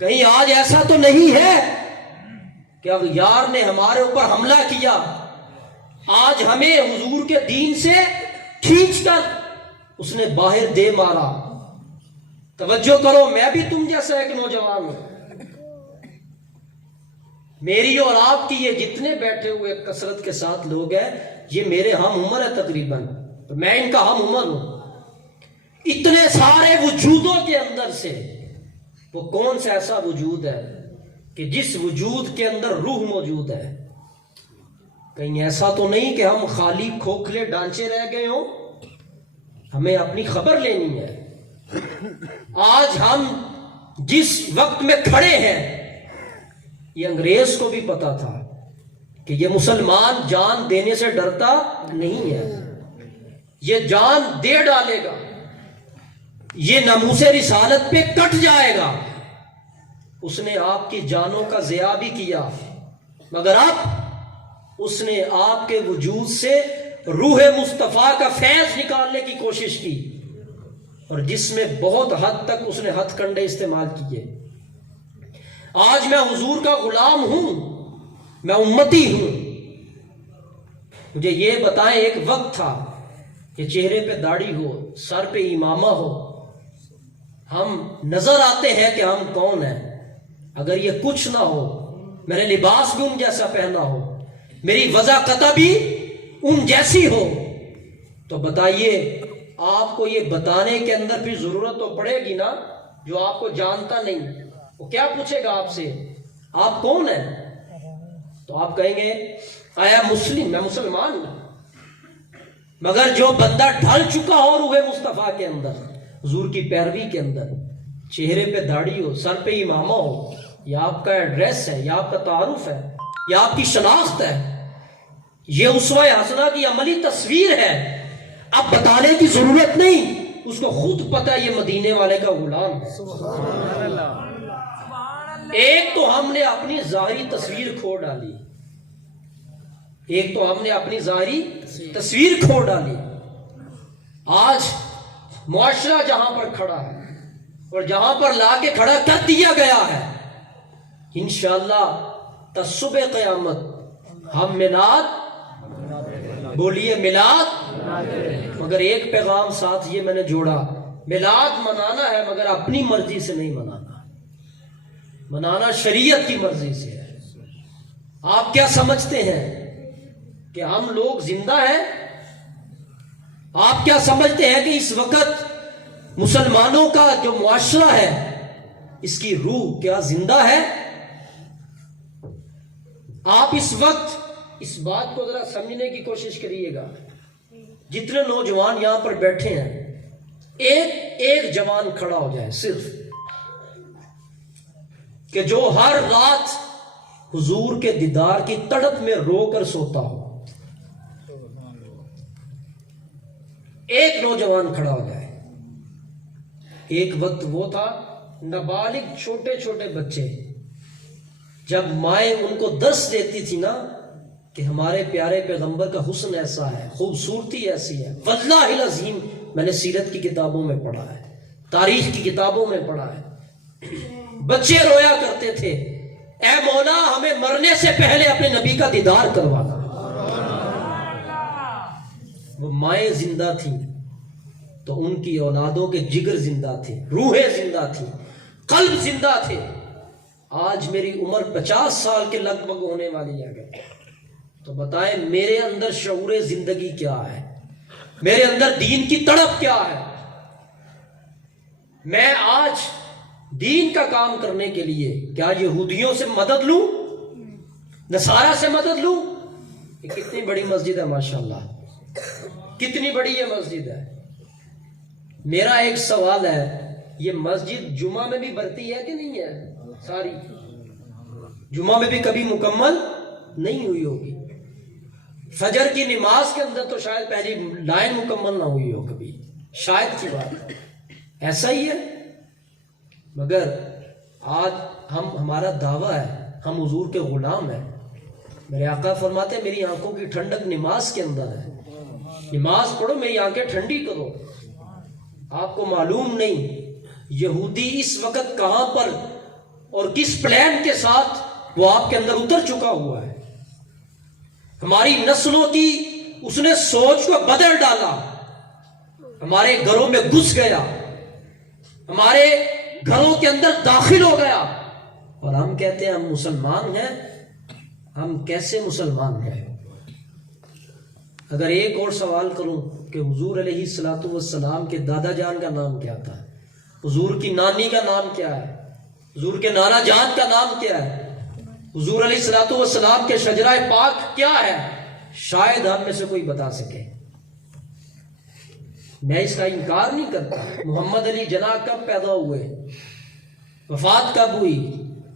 کہیں آج ایسا تو نہیں ہے کہ اب یار نے ہمارے اوپر حملہ کیا، آج ہمیں حضور کے دین سے کھینچ کر اس نے باہر دے مارا؟ توجہ کرو، میں بھی تم جیسا ایک نوجوان ہوں، میری اور آپ کی یہ جتنے بیٹھے ہوئے کثرت کے ساتھ لوگ ہیں یہ میرے ہم عمر ہے تقریباً، میں ان کا ہم عمر ہوں۔ اتنے سارے وجودوں کے اندر سے وہ کون سا ایسا وجود ہے کہ جس وجود کے اندر روح موجود ہے؟ کہیں ایسا تو نہیں کہ ہم خالی کھوکھلے ڈھانچے رہ گئے ہوں؟ ہمیں اپنی خبر لینی ہے۔ آج ہم جس وقت میں کھڑے ہیں یہ انگریز کو بھی پتا تھا کہ یہ مسلمان جان دینے سے ڈرتا نہیں ہے، یہ جان دے ڈالے گا، یہ ناموس رسالت پہ کٹ جائے گا۔ اس نے آپ کی جانوں کا ضیاء بھی کیا مگر اب اس نے آپ کے وجود سے روح مصطفیٰ کا فیض نکالنے کی کوشش کی اور جس میں بہت حد تک اس نے ہتھ کنڈے استعمال کیے۔ آج میں حضور کا غلام ہوں، میں امتی ہوں۔ مجھے یہ بتائیں، ایک وقت تھا کہ چہرے پہ داڑھی ہو، سر پہ امامہ ہو، ہم نظر آتے ہیں کہ ہم کون ہیں۔ اگر یہ کچھ نہ ہو، میں نے لباس بھی ان جیسا پہنا ہو، میری وضاقت بھی ان جیسی ہو، تو بتائیے آپ کو یہ بتانے کے اندر پھر ضرورت تو پڑے گی نا۔ جو آپ کو جانتا نہیں وہ کیا پوچھے گا آپ سے، آپ کون ہیں؟ تو آپ کہیں گے آیا مسلم، میں مسلمان ہوں۔ مگر جو بندہ ڈھل چکا ہو روح مصطفیٰ کے اندر، حضور کی پیروی کے اندر، چہرے پہ داڑھی ہو، سر پہ امامہ ہو، یا آپ کا ایڈریس ہے، یا آپ کا تعارف ہے، یا آپ کی شناخت ہے، یہ اسوہ حسنہ کی عملی تصویر ہے، اب بتانے کی ضرورت نہیں، اس کو خود پتہ ہے یہ مدینے والے کا غلام ہے۔ ایک تو ہم نے اپنی ظاہری تصویر کھو ڈالی، ایک تو ہم نے اپنی ظاہری تصویر کھو ڈالی۔ آج معاشرہ جہاں پر کھڑا ہے اور جہاں پر لا کے کھڑا کر دیا گیا ہے، انشاءاللہ تصبح قیامت ہم میلاد، بولیے میلاد، مگر ایک پیغام ساتھ یہ میں نے جوڑا، میلاد منانا ہے مگر اپنی مرضی سے نہیں منانا، منانا شریعت کی مرضی سے ہے۔ آپ کیا سمجھتے ہیں کہ ہم لوگ زندہ ہیں؟ آپ کیا سمجھتے ہیں کہ اس وقت مسلمانوں کا جو معاشرہ ہے اس کی روح کیا زندہ ہے؟ آپ اس وقت اس بات کو ذرا سمجھنے کی کوشش کریے گا، جتنے نوجوان یہاں پر بیٹھے ہیں، ایک جوان کھڑا ہو جائے صرف، کہ جو ہر رات حضور کے دیدار کی تڑپ میں رو کر سوتا ہو، ایک نوجوان کھڑا ہو جائے۔ ایک وقت وہ تھا، نابالغ چھوٹے چھوٹے بچے، جب مائیں ان کو درس دیتی تھی نا کہ ہمارے پیارے پیغمبر کا حسن ایسا ہے، خوبصورتی ایسی ہے، واللہ العظیم میں نے سیرت کی کتابوں میں پڑھا ہے، تاریخ کی کتابوں میں پڑھا ہے، بچے رویا کرتے تھے، اے مولا ہمیں مرنے سے پہلے اپنے نبی کا دیدار کروانا۔ وہ مائیں زندہ تھیں تو ان کی اولادوں کے جگر زندہ تھے، روحیں زندہ تھیں، قلب زندہ تھے۔ آج میری عمر 50 سال کے لگ بھگ ہونے والی ہے، تو بتائیں میرے اندر شعور زندگی کیا ہے، میرے اندر دین کی تڑپ کیا ہے؟ میں آج دین کا کام کرنے کے لیے کیا یہودیوں سے مدد لوں، نصارہ سے مدد لوں؟ یہ کتنی بڑی مسجد ہے ماشاءاللہ، کتنی بڑی یہ مسجد ہے۔ میرا ایک سوال ہے، یہ مسجد جمعہ میں بھی بھرتی ہے کہ نہیں ہے؟ ساری جمعہ میں بھی کبھی مکمل نہیں ہوئی ہوگی، فجر کی نماز کے اندر تو شاید پہلی لائن مکمل نہ ہوئی ہو کبھی، شاید کی بات ہے، ایسا ہی ہے۔ مگر آج ہمارا دعویٰ ہے ہم حضور کے غلام ہیں۔ میرے آقا فرماتے ہیں میری آنکھوں کی ٹھنڈک نماز کے اندر ہے، نماز پڑھو میری آنکھیں ٹھنڈی کرو۔ آپ کو معلوم نہیں یہودی اس وقت کہاں پر اور کس پلان کے ساتھ وہ آپ کے اندر اتر چکا ہوا ہے۔ ہماری نسلوں کی اس نے سوچ کو بدل ڈالا، ہمارے گھروں میں گھس گیا، ہمارے گھروں کے اندر داخل ہو گیا، اور ہم کہتے ہیں ہم مسلمان ہیں۔ ہم کیسے مسلمان ہیں؟ اگر ایک اور سوال کروں کہ حضور علیہ الصلوۃ والسلام کے دادا جان کا نام کیا تھا، حضور کی نانی کا نام کیا ہے، حضور کے نانا جان کا نام کیا ہے، حضور علیہ الصلوۃ والسلام کے شجرہ پاک کیا ہے، شاید ہم میں سے کوئی بتا سکے۔ میں اس کا انکار نہیں کرتا۔ محمد علی جناح کب پیدا ہوئے، وفات کب ہوئی،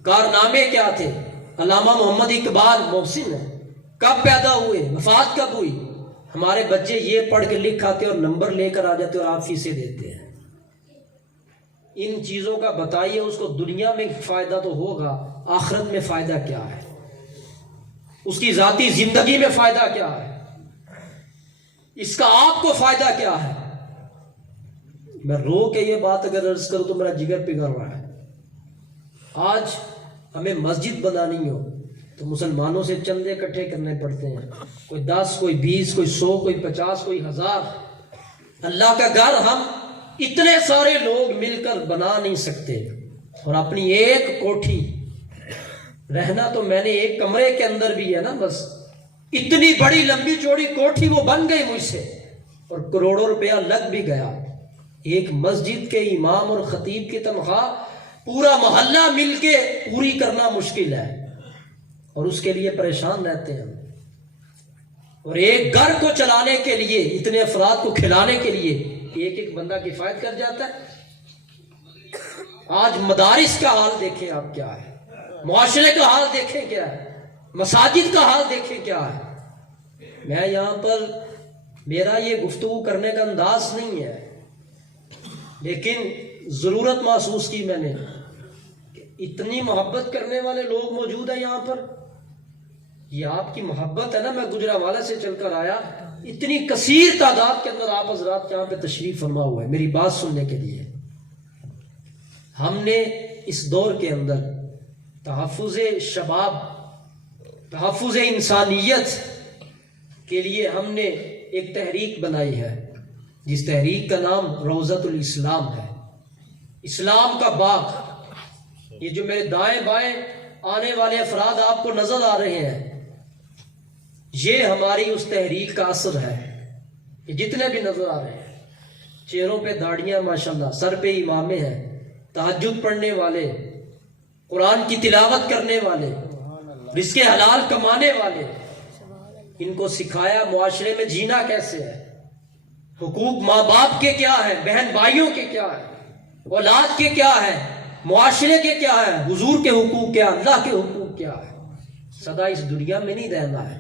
کارنامے کیا تھے، علامہ محمد اقبال محسن ہے، کب پیدا ہوئے، وفات کب ہوئی، ہمارے بچے یہ پڑھ کے لکھ آتے اور نمبر لے کر آ جاتے اور آپ فیسیں دیتے ہیں۔ ان چیزوں کا بتائیے، اس کو دنیا میں فائدہ تو ہوگا، آخرت میں فائدہ کیا ہے، اس کی ذاتی زندگی میں فائدہ کیا ہے، اس کا آپ کو فائدہ کیا ہے؟ میں رو کے یہ بات اگر عرض کروں تو میرا جگر پگھل رہا ہے۔ آج ہمیں مسجد بنانی ہو تو مسلمانوں سے چندے اکٹھے کرنے پڑتے ہیں، کوئی 10 کوئی 20 کوئی 100 کوئی 50 کوئی 1000۔ اللہ کا گھر ہم اتنے سارے لوگ مل کر بنا نہیں سکتے، اور اپنی ایک کوٹھی رہنا تو میں نے ایک کمرے کے اندر بھی ہے نا، بس اتنی بڑی لمبی چوڑی کوٹھی وہ بن گئی مجھ سے، اور کروڑوں روپیہ لگ بھی گیا۔ ایک مسجد کے امام اور خطیب کی تنخواہ پورا محلہ مل کے پوری کرنا مشکل ہے، اور اس کے لیے پریشان رہتے ہیں۔ اور ایک گھر کو چلانے کے لیے، اتنے افراد کو کھلانے کے لیے ایک ایک بندہ کفایت کر جاتا ہے۔ آج مدارس کا حال دیکھیں آپ کیا ہے، معاشرے کا حال دیکھیں کیا ہے، مساجد کا حال دیکھیں کیا ہے۔ میں یہاں پر، میرا یہ گفتگو کرنے کا انداز نہیں ہے، لیکن ضرورت محسوس کی میں نے کہ اتنی محبت کرنے والے لوگ موجود ہیں یہاں پر۔ یہ آپ کی محبت ہے نا، میں گجرانوالہ سے چل کر آیا، اتنی کثیر تعداد کے اندر آپ حضرات یہاں پہ تشریف فرما ہوا ہے میری بات سننے کے لیے۔ ہم نے اس دور کے اندر تحفظ شباب، تحفظ انسانیت کے لیے ہم نے ایک تحریک بنائی ہے، جس تحریک کا نام روضۃ الاسلام ہے، اسلام کا باغ۔ یہ جو میرے دائیں بائیں آنے والے افراد آپ کو نظر آ رہے ہیں، یہ ہماری اس تحریک کا اثر ہے۔ یہ جتنے بھی نظر آ رہے ہیں، چہروں پہ داڑھیاں ماشاءاللہ، سر پہ امامے ہیں، تہجد پڑھنے والے، قرآن کی تلاوت کرنے والے، رزق حلال کمانے والے، ان کو سکھایا معاشرے میں جینا کیسے ہے، حقوق ماں باپ کے کیا ہے، بہن بھائیوں کے کیا ہے، اولاد کے کیا ہے، معاشرے کے کیا ہے، حضور کے حقوق کیا، اللہ کے حقوق کیا ہے۔ سدا اس دنیا میں نہیں رہنا ہے۔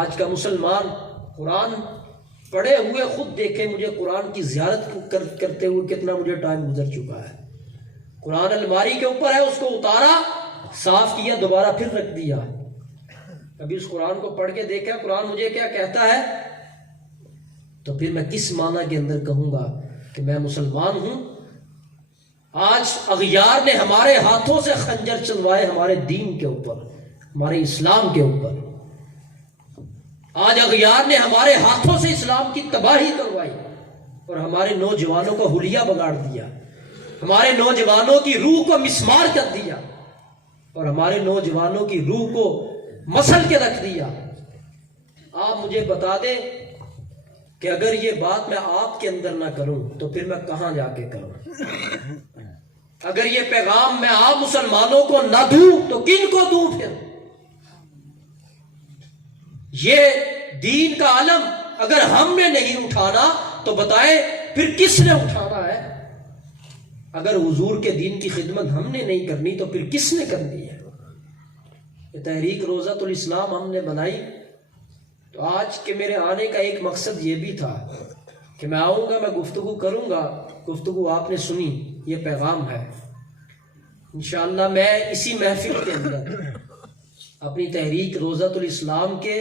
آج کا مسلمان قرآن پڑھے ہوئے خود دیکھے، مجھے قرآن کی زیارت کرتے ہوئے کتنا مجھے ٹائم گزر چکا ہے۔ قرآن الماری کے اوپر ہے، اس کو اتارا، صاف کیا، دوبارہ پھر رکھ دیا۔ ابھی اس قرآن کو پڑھ کے دیکھا قرآن مجھے کیا کہتا ہے، تو پھر میں کس معنی کے اندر کہوں گا کہ میں مسلمان ہوں۔ آج اغیار نے ہمارے ہاتھوں سے خنجر چلوائے ہمارے دین کے اوپر، ہمارے اسلام کے اوپر۔ آج اغیار نے ہمارے ہاتھوں سے اسلام کی تباہی کروائی اور ہمارے نوجوانوں کا حلیہ بگاڑ دیا، ہمارے نوجوانوں کی روح کو مسمار کر دیا اور ہمارے نوجوانوں کی روح کو مسل کے رکھ دیا۔ آپ مجھے بتا دیں کہ اگر یہ بات میں آپ کے اندر نہ کروں تو پھر میں کہاں جا کے کروں؟ اگر یہ پیغام میں آپ مسلمانوں کو نہ دوں تو کن کو دوں؟ پھر یہ دین کا علم اگر ہم نے نہیں اٹھانا تو بتائیں پھر کس نے اٹھانا ہے؟ اگر حضور کے دین کی خدمت ہم نے نہیں کرنی تو پھر کس نے کرنی ہے؟ یہ تحریک روضۃ الاسلام ہم نے بنائی، تو آج کے میرے آنے کا ایک مقصد یہ بھی تھا کہ میں آؤں گا، میں گفتگو کروں گا، گفتگو آپ نے سنی، یہ پیغام ہے۔ انشاءاللہ میں اسی محفل کے اندر اپنی تحریک روضۃ الاسلام کے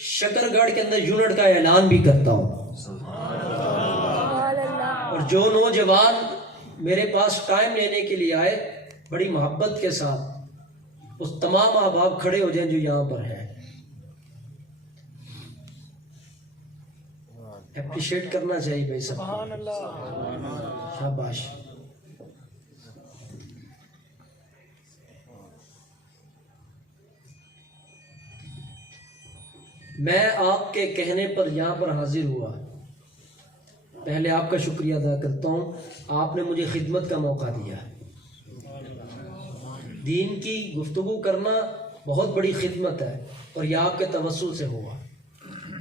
شکر گڑھ کے اندر یونٹ کا اعلان بھی کرتا ہوں، اور جو نوجوان میرے پاس ٹائم لینے کے لیے آئے، بڑی محبت کے ساتھ اس تمام احباب کھڑے ہو جائیں جو یہاں پر ہیں۔ اپریشیٹ کرنا چاہیے بھائی سب کو، شاباش۔ میں آپ کے کہنے پر یہاں پر حاضر ہوا، پہلے آپ کا شکریہ ادا کرتا ہوں، آپ نے مجھے خدمت کا موقع دیا۔ دین کی گفتگو کرنا بہت بڑی خدمت ہے، اور یہ آپ کے توسل سے ہوا۔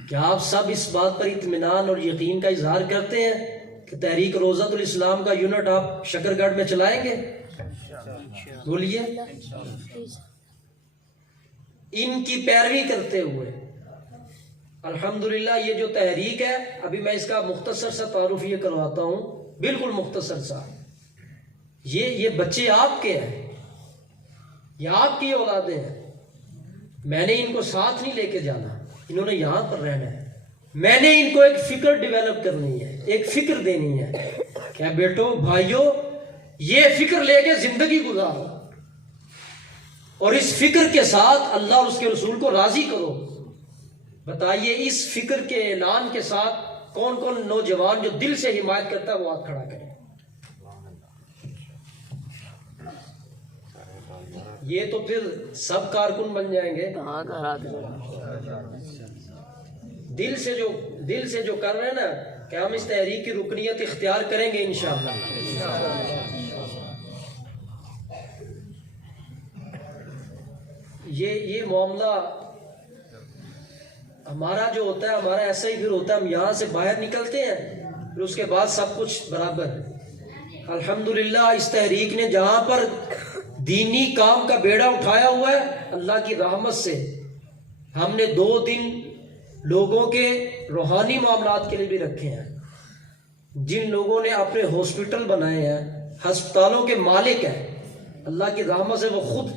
کیا آپ سب اس بات پر اطمینان اور یقین کا اظہار کرتے ہیں کہ تحریک روضۃ الاسلام کا یونٹ آپ شکر گڑھ میں چلائیں گے؟ بولیے۔ ان کی پیروی کرتے ہوئے الحمدللہ یہ جو تحریک ہے، ابھی میں اس کا مختصر سا تعارف یہ کرواتا ہوں، بالکل مختصر سا۔ یہ بچے آپ کے ہیں، یہ آپ کی اولادیں ہیں۔ میں نے ان کو ساتھ نہیں لے کے جانا، انہوں نے یہاں پر رہنا ہے۔ میں نے ان کو ایک فکر ڈیولپ کرنی ہے، ایک فکر دینی ہے کہ بیٹو بھائیو یہ فکر لے کے زندگی گزارو، اور اس فکر کے ساتھ اللہ اور اس کے رسول کو راضی کرو۔ بتائیے اس فکر کے اعلان کے ساتھ کون کون نوجوان جو دل سے حمایت کرتا ہے وہ ہاتھ کھڑا کرے۔ یہ تو پھر سب کارکن بن جائیں گے۔ دل سے جو کر رہے ہیں نا کہ ہم اس تحریک کی رکنیت اختیار کریں گے انشاءاللہ۔ یہ معاملہ ہمارا جو ہوتا ہے ہمارا ایسا ہی پھر ہوتا ہے، ہم یہاں سے باہر نکلتے ہیں پھر اس کے بعد سب کچھ برابر ہے۔ الحمدللہ اس تحریک نے جہاں پر دینی کام کا بیڑا اٹھایا ہوا ہے، اللہ کی رحمت سے ہم نے 2 دن لوگوں کے روحانی معاملات کے لیے بھی رکھے ہیں۔ جن لوگوں نے اپنے ہاسپٹل بنائے ہیں، ہسپتالوں کے مالک ہیں، اللہ کی رحمت سے وہ خود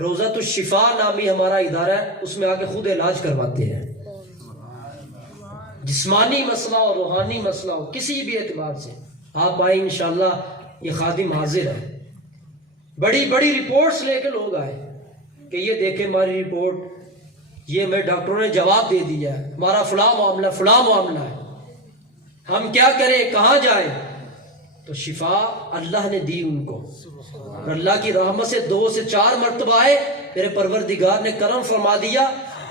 روضۃ الشفا نامی ہمارا ادارہ ہے، اس میں آ کے خود علاج کرواتے ہیں۔ جسمانی مسئلہ اور روحانی مسئلہ ہو کسی بھی اعتبار سے آپ آئیں، انشاءاللہ یہ خادم حاضر ہے۔ بڑی بڑی رپورٹس لے کے لوگ آئے کہ یہ دیکھیں ہماری رپورٹ، یہ میں ڈاکٹروں نے جواب دے دیا ہے، ہمارا فلاں معاملہ ہے، ہم کیا کریں، کہاں جائیں؟ تو شفا اللہ نے دی ان کو، اور اللہ کی رحمت سے 2 سے 4 مرتبہ آئے، میرے پروردگار نے کرم فرما دیا،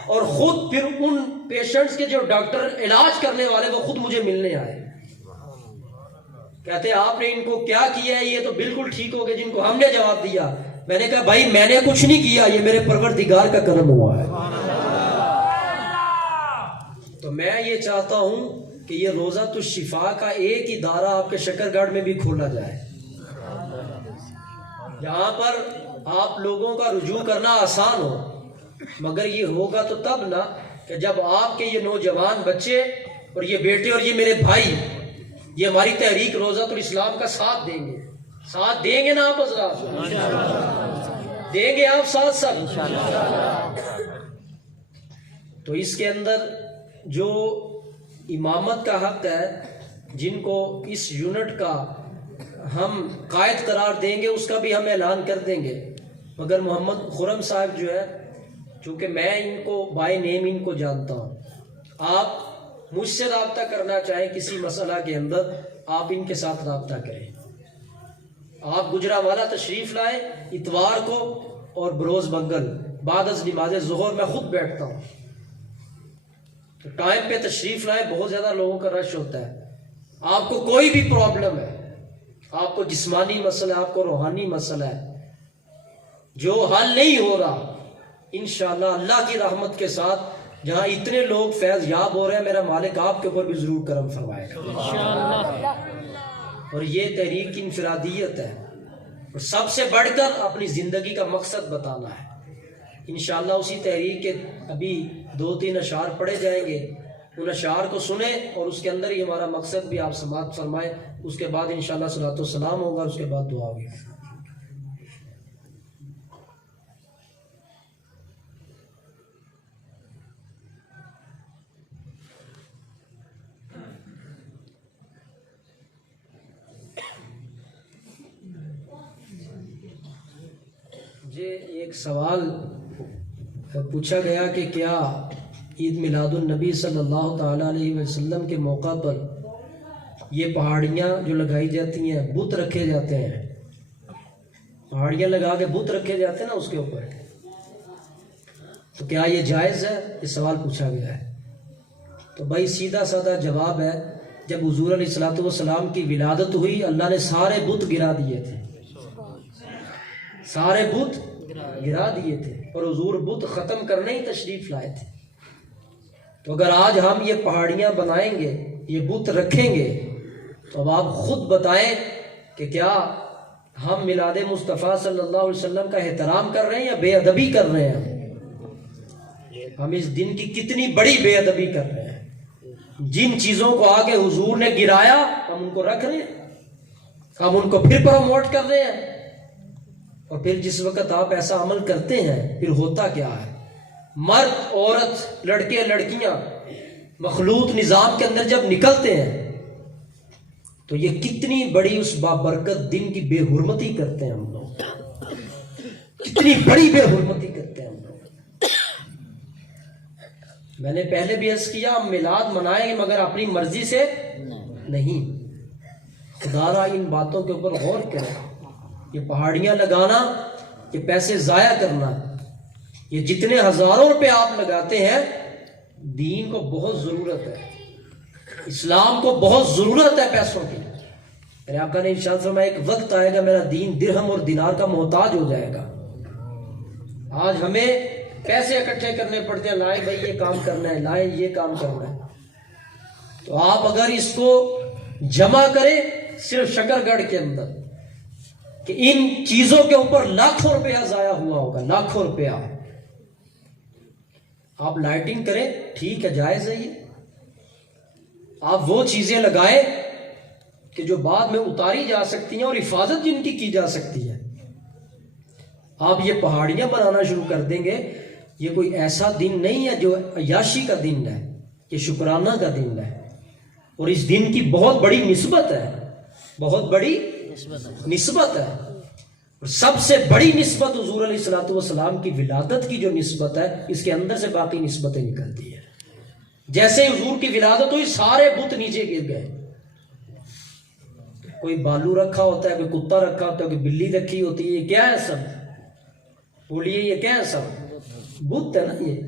اور خود پھر ان پیشنٹس کے جو ڈاکٹر علاج کرنے والے وہ خود مجھے ملنے آئے، کہتے آپ نے ان کو کیا کیا ہے، یہ تو بالکل ٹھیک ہو گئے جن کو ہم نے جواب دیا۔ میں نے کہا بھائی میں نے کچھ نہیں کیا، یہ میرے پروردگار کا کرم ہوا ہے۔ تو میں یہ چاہتا ہوں کہ یہ روضۃ الشفا کا ایک ادارہ آپ کے شکر گڑھ میں بھی کھولا جائے، جہاں پر آپ لوگوں کا رجوع کرنا آسان ہو، مگر یہ ہوگا تو تب نا کہ جب آپ کے یہ نوجوان بچے اور یہ بیٹے اور یہ میرے بھائی یہ ہماری تحریک روضۃ الاسلام کا ساتھ دیں گے نا آپ حضرات، دیں گے آپ ساتھ۔ تو اس کے اندر جو امامت کا حق ہے، جن کو اس یونٹ کا ہم قائد قرار دیں گے، اس کا بھی ہم اعلان کر دیں گے، مگر محمد خرم صاحب جو ہے، چونکہ میں ان کو بائی نیم ان کو جانتا ہوں، آپ مجھ سے رابطہ کرنا چاہیں کسی مسئلہ کے اندر، آپ ان کے ساتھ رابطہ کریں۔ آپ گجرانوالہ تشریف لائیں اتوار کو اور بروز منگل بعد از نماز ظہر میں خود بیٹھتا ہوں، تو ٹائم پہ تشریف لائیں، بہت زیادہ لوگوں کا رش ہوتا ہے۔ آپ کو کوئی بھی پرابلم ہے، آپ کو جسمانی مسئلہ ہے، آپ کو روحانی مسئلہ ہے، جو حل نہیں ہو رہا، انشاءاللہ اللہ کی رحمت کے ساتھ جہاں اتنے لوگ فیض یاب ہو رہے ہیں، میرا مالک آپ کے اوپر بھی ضرور کرم فرمائے گا۔ اور یہ تحریک کی انفرادیت ہے، اور سب سے بڑھ کر اپنی زندگی کا مقصد بتانا ہے۔ انشاءاللہ اسی تحریک کے ابھی 2-3 اشعار پڑھے جائیں گے، ان اشعار کو سنیں اور اس کے اندر ہی ہمارا مقصد بھی آپ سماعت فرمائیں، اس کے بعد انشاءاللہ صلاۃ والسلام ہوگا، اس کے بعد دعا ہوگی۔ ایک سوال پوچھا گیا کہ کیا عید میلاد النبی صلی اللہ تعالیٰ علیہ وسلم کے موقع پر یہ پہاڑیاں جو لگائی جاتی ہیں، بت رکھے جاتے ہیں، پہاڑیاں لگا کے بت رکھے جاتے ہیں نا اس کے اوپر، تو کیا یہ جائز ہے؟ یہ سوال پوچھا گیا ہے۔ تو بھائی سیدھا سادہ جواب ہے، جب حضور علیہ الصلوۃ والسلام کی ولادت ہوئی، اللہ نے سارے بت گرا دیے تھے، سارے بت گرا دیے تھے، اور حضور بت ختم کرنے ہی تشریف لائے تھے۔ تو اگر آج ہم یہ پہاڑیاں بنائیں گے، یہ بت رکھیں گے، تو اب آپ خود بتائیں کہ کیا ہم میلاد مصطفیٰ صلی اللہ علیہ وسلم کا احترام کر رہے ہیں یا بے ادبی کر رہے ہیں؟ ہم اس دن کی کتنی بڑی بے ادبی کر رہے ہیں۔ جن چیزوں کو آگے حضور نے گرایا ہم ان کو رکھ رہے ہیں، ہم ان کو پھر پروموٹ کر رہے ہیں، اور پھر جس وقت آپ ایسا عمل کرتے ہیں پھر ہوتا کیا ہے؟ مرد عورت لڑکے لڑکیاں مخلوط نظام کے اندر جب نکلتے ہیں تو یہ کتنی بڑی اس بابرکت دن کی بے حرمتی کرتے ہیں ہم لوگ، کتنی بڑی بے حرمتی کرتے ہیں ہم لوگ۔ میں نے پہلے بھی عرض کیا، ہم میلاد منائیں گے مگر اپنی مرضی سے نہیں۔ خدا را ان باتوں کے اوپر غور کریں۔ یہ پہاڑیاں لگانا، یہ پیسے ضائع کرنا، یہ جتنے ہزاروں روپے آپ لگاتے ہیں، دین کو بہت ضرورت ہے، اسلام کو بہت ضرورت ہے پیسوں کی۔ میرے آقا نے ارشاد فرمایا ایک وقت آئے گا میرا دین درہم اور دینار کا محتاج ہو جائے گا۔ آج ہمیں پیسے اکٹھے کرنے پڑتے ہیں، لائیں بھائی یہ کام کرنا ہے، لائیں یہ کام کرنا ہے. تو آپ اگر اس کو جمع کریں صرف شکر گڑھ کے اندر کہ ان چیزوں کے اوپر لاکھوں روپیہ ضائع ہوا ہوگا، لاکھوں روپیہ. آپ لائٹنگ کریں ٹھیک ہے، جائز ہے یہ. آپ وہ چیزیں لگائیں کہ جو بعد میں اتاری جا سکتی ہیں اور حفاظت جن کی جا سکتی ہے. آپ یہ پہاڑیاں بنانا شروع کر دیں گے، یہ کوئی ایسا دن نہیں ہے جو عیاشی کا دن ہے، یہ شکرانہ کا دن ہے. اور اس دن کی بہت بڑی نسبت ہے، بہت بڑی نسبت ہے. اور سب سے بڑی نسبت حضور علیہ الصلوۃ والسلام کی ولادت کی جو نسبت ہے، اس کے اندر سے باقی نسبتیں نکلتی ہیں. جیسے ہی حضور کی ولادت ہوئی سارے بت نیچے گر گئے. کوئی بالو رکھا ہوتا ہے، کوئی کتا رکھا ہوتا ہے، کوئی بلی رکھی ہوتی ہے. یہ کیا ہے سب؟ بولیے یہ کیا ہے سب؟ بت ہے نا یہ.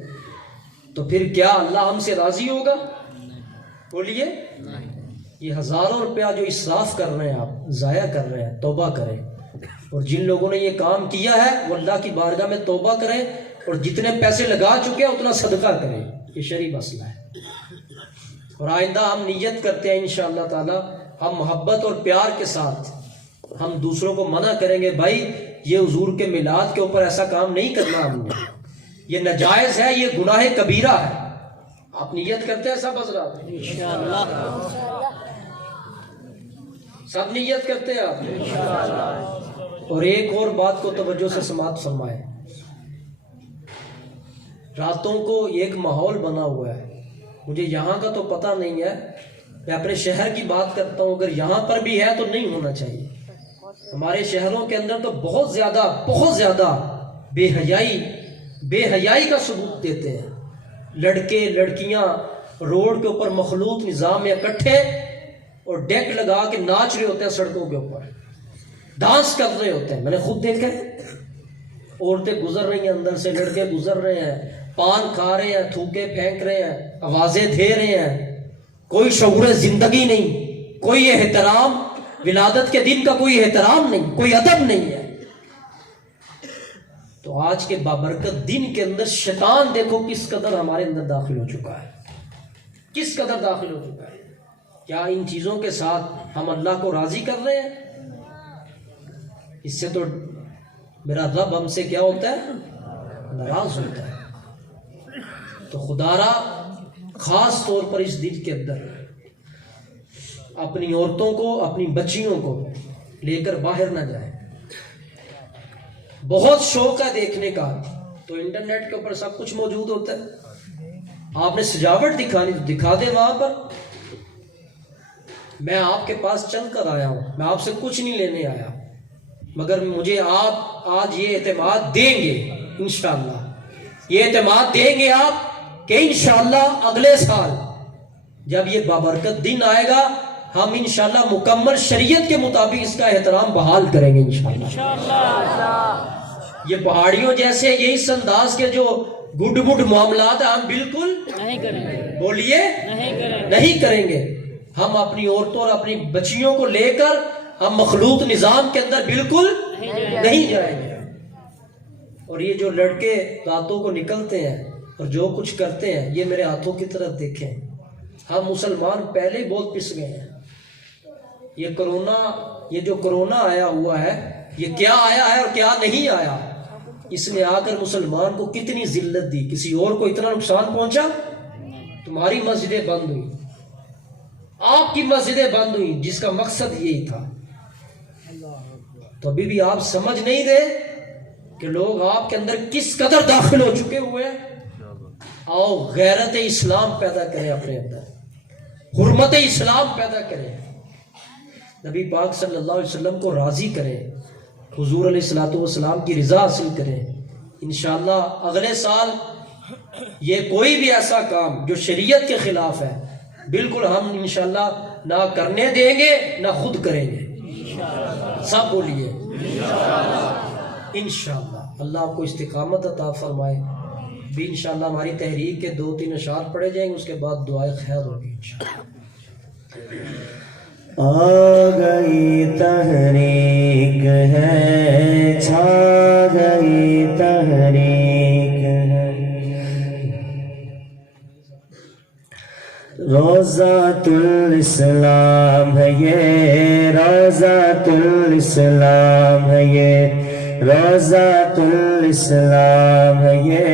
تو پھر کیا اللہ ہم سے راضی ہوگا؟ بولیے. یہ ہزاروں روپیہ جو اسراف کر رہے ہیں، آپ ضائع کر رہے ہیں، توبہ کریں. اور جن لوگوں نے یہ کام کیا ہے وہ اللہ کی بارگاہ میں توبہ کریں، اور جتنے پیسے لگا چکے ہیں اتنا صدقہ کریں. یہ شرعی مسئلہ ہے. اور آئندہ ہم نیت کرتے ہیں انشاءاللہ تعالی ہم محبت اور پیار کے ساتھ ہم دوسروں کو منع کریں گے، بھائی یہ حضور کے میلاد کے اوپر ایسا کام نہیں کرنا، ہم نے یہ ناجائز ہے، یہ گناہ کبیرہ ہے. آپ نیت کرتے ہیں سب حضرات؟ سب نیت کرتے ہیں آپ؟ اور ایک اور بات کو توجہ سے سماعت فرمائیں. راتوں کو ایک ماحول بنا ہوا ہے، مجھے یہاں کا تو پتہ نہیں ہے، میں اپنے شہر کی بات کرتا ہوں، اگر یہاں پر بھی ہے تو نہیں ہونا چاہیے. ہمارے شہروں کے اندر تو بہت زیادہ بے حیائی کا ثبوت دیتے ہیں. لڑکے لڑکیاں روڈ کے اوپر مخلوط نظام میں اکٹھے اور ڈیک لگا کے ناچ رہے ہوتے ہیں، سڑکوں کے اوپر ڈانس کر رہے ہوتے ہیں. میں نے خود دیکھا ہے. عورتیں گزر رہی ہیں اندر سے، لڑکے گزر رہے ہیں، پان کھا رہے ہیں، تھوکے پھینک رہے ہیں، آوازیں دے رہے ہیں. کوئی شعور زندگی نہیں، کوئی احترام، ولادت کے دن کا کوئی احترام نہیں، کوئی ادب نہیں ہے. تو آج کے بابرکت دن کے اندر شیطان دیکھو کس قدر ہمارے اندر داخل ہو چکا ہے، کس قدر داخل ہو چکا ہے. کیا ان چیزوں کے ساتھ ہم اللہ کو راضی کر رہے ہیں؟ اس سے تو میرا رب ہم سے کیا ہوتا ہے؟ ناراض ہوتا ہے. تو خدا را خاص طور پر اس دن کے اندر اپنی عورتوں کو، اپنی بچیوں کو لے کر باہر نہ جائیں. بہت شوق ہے دیکھنے کا، تو انٹرنیٹ کے اوپر سب کچھ موجود ہوتا ہے. آپ نے سجاوٹ دکھانی تو دکھا دیں وہاں پر. میں آپ کے پاس چل کر آیا ہوں، میں آپ سے کچھ نہیں لینے آیا، مگر مجھے آپ آج یہ اعتماد دیں گے انشاءاللہ، یہ اعتماد دیں گے آپ کہ انشاءاللہ اگلے سال جب یہ بابرکت دن آئے گا ہم انشاءاللہ مکمل شریعت کے مطابق اس کا احترام بحال کریں گے انشاءاللہ. یہ پہاڑیوں جیسے یہ اس انداز کے جو گڈ معاملات ہیں ہم بالکل نہیں کریں گے. بولیے نہیں کریں گے. ہم اپنی عورتوں اور اپنی بچیوں کو لے کر ہم مخلوط نظام کے اندر بالکل نہیں جائیں گے. اور یہ جو لڑکے راتوں کو نکلتے ہیں اور جو کچھ کرتے ہیں، یہ میرے ہاتھوں کی طرف دیکھیں. ہم مسلمان پہلے ہی بہت پس گئے ہیں. یہ جو کرونا آیا ہوا ہے، یہ کیا آیا ہے اور کیا نہیں آیا، اس نے آ کر مسلمان کو کتنی ذلت دی. کسی اور کو اتنا نقصان پہنچا؟ تمہاری مسجدیں بند ہوئی، آپ کی مسجدیں بند ہوئی، جس کا مقصد یہی تھا. تو ابھی بھی آپ سمجھ نہیں رہے کہ لوگ آپ کے اندر کس قدر داخل ہو چکے ہوئے ہیں. آؤ غیرت اسلام پیدا کریں اپنے اندر، حرمت اسلام پیدا کریں، نبی پاک صلی اللہ علیہ وسلم کو راضی کریں، حضور علیہ الصلوۃ والسلام کی رضا حاصل کریں. انشاءاللہ اگلے سال یہ کوئی بھی ایسا کام جو شریعت کے خلاف ہے بالکل ہم انشاءاللہ نہ کرنے دیں گے نہ خود کریں گے. سب بولیے انشاءاللہ. اللہ آپ کو استقامت عطا فرمائے. بھی انشاءاللہ ہماری تحریک کے 2-3 اشعار پڑھے جائیں گے، اس کے بعد دعائے خیر ہوگی انشاءاللہ. آ گئی تحریک ہے، چھا گئی تحریک ہے. روضۃ الاسلام ہے یہ، روضۃ الاسلام ہے یہ، روضۃ الاسلام ہے یہ۔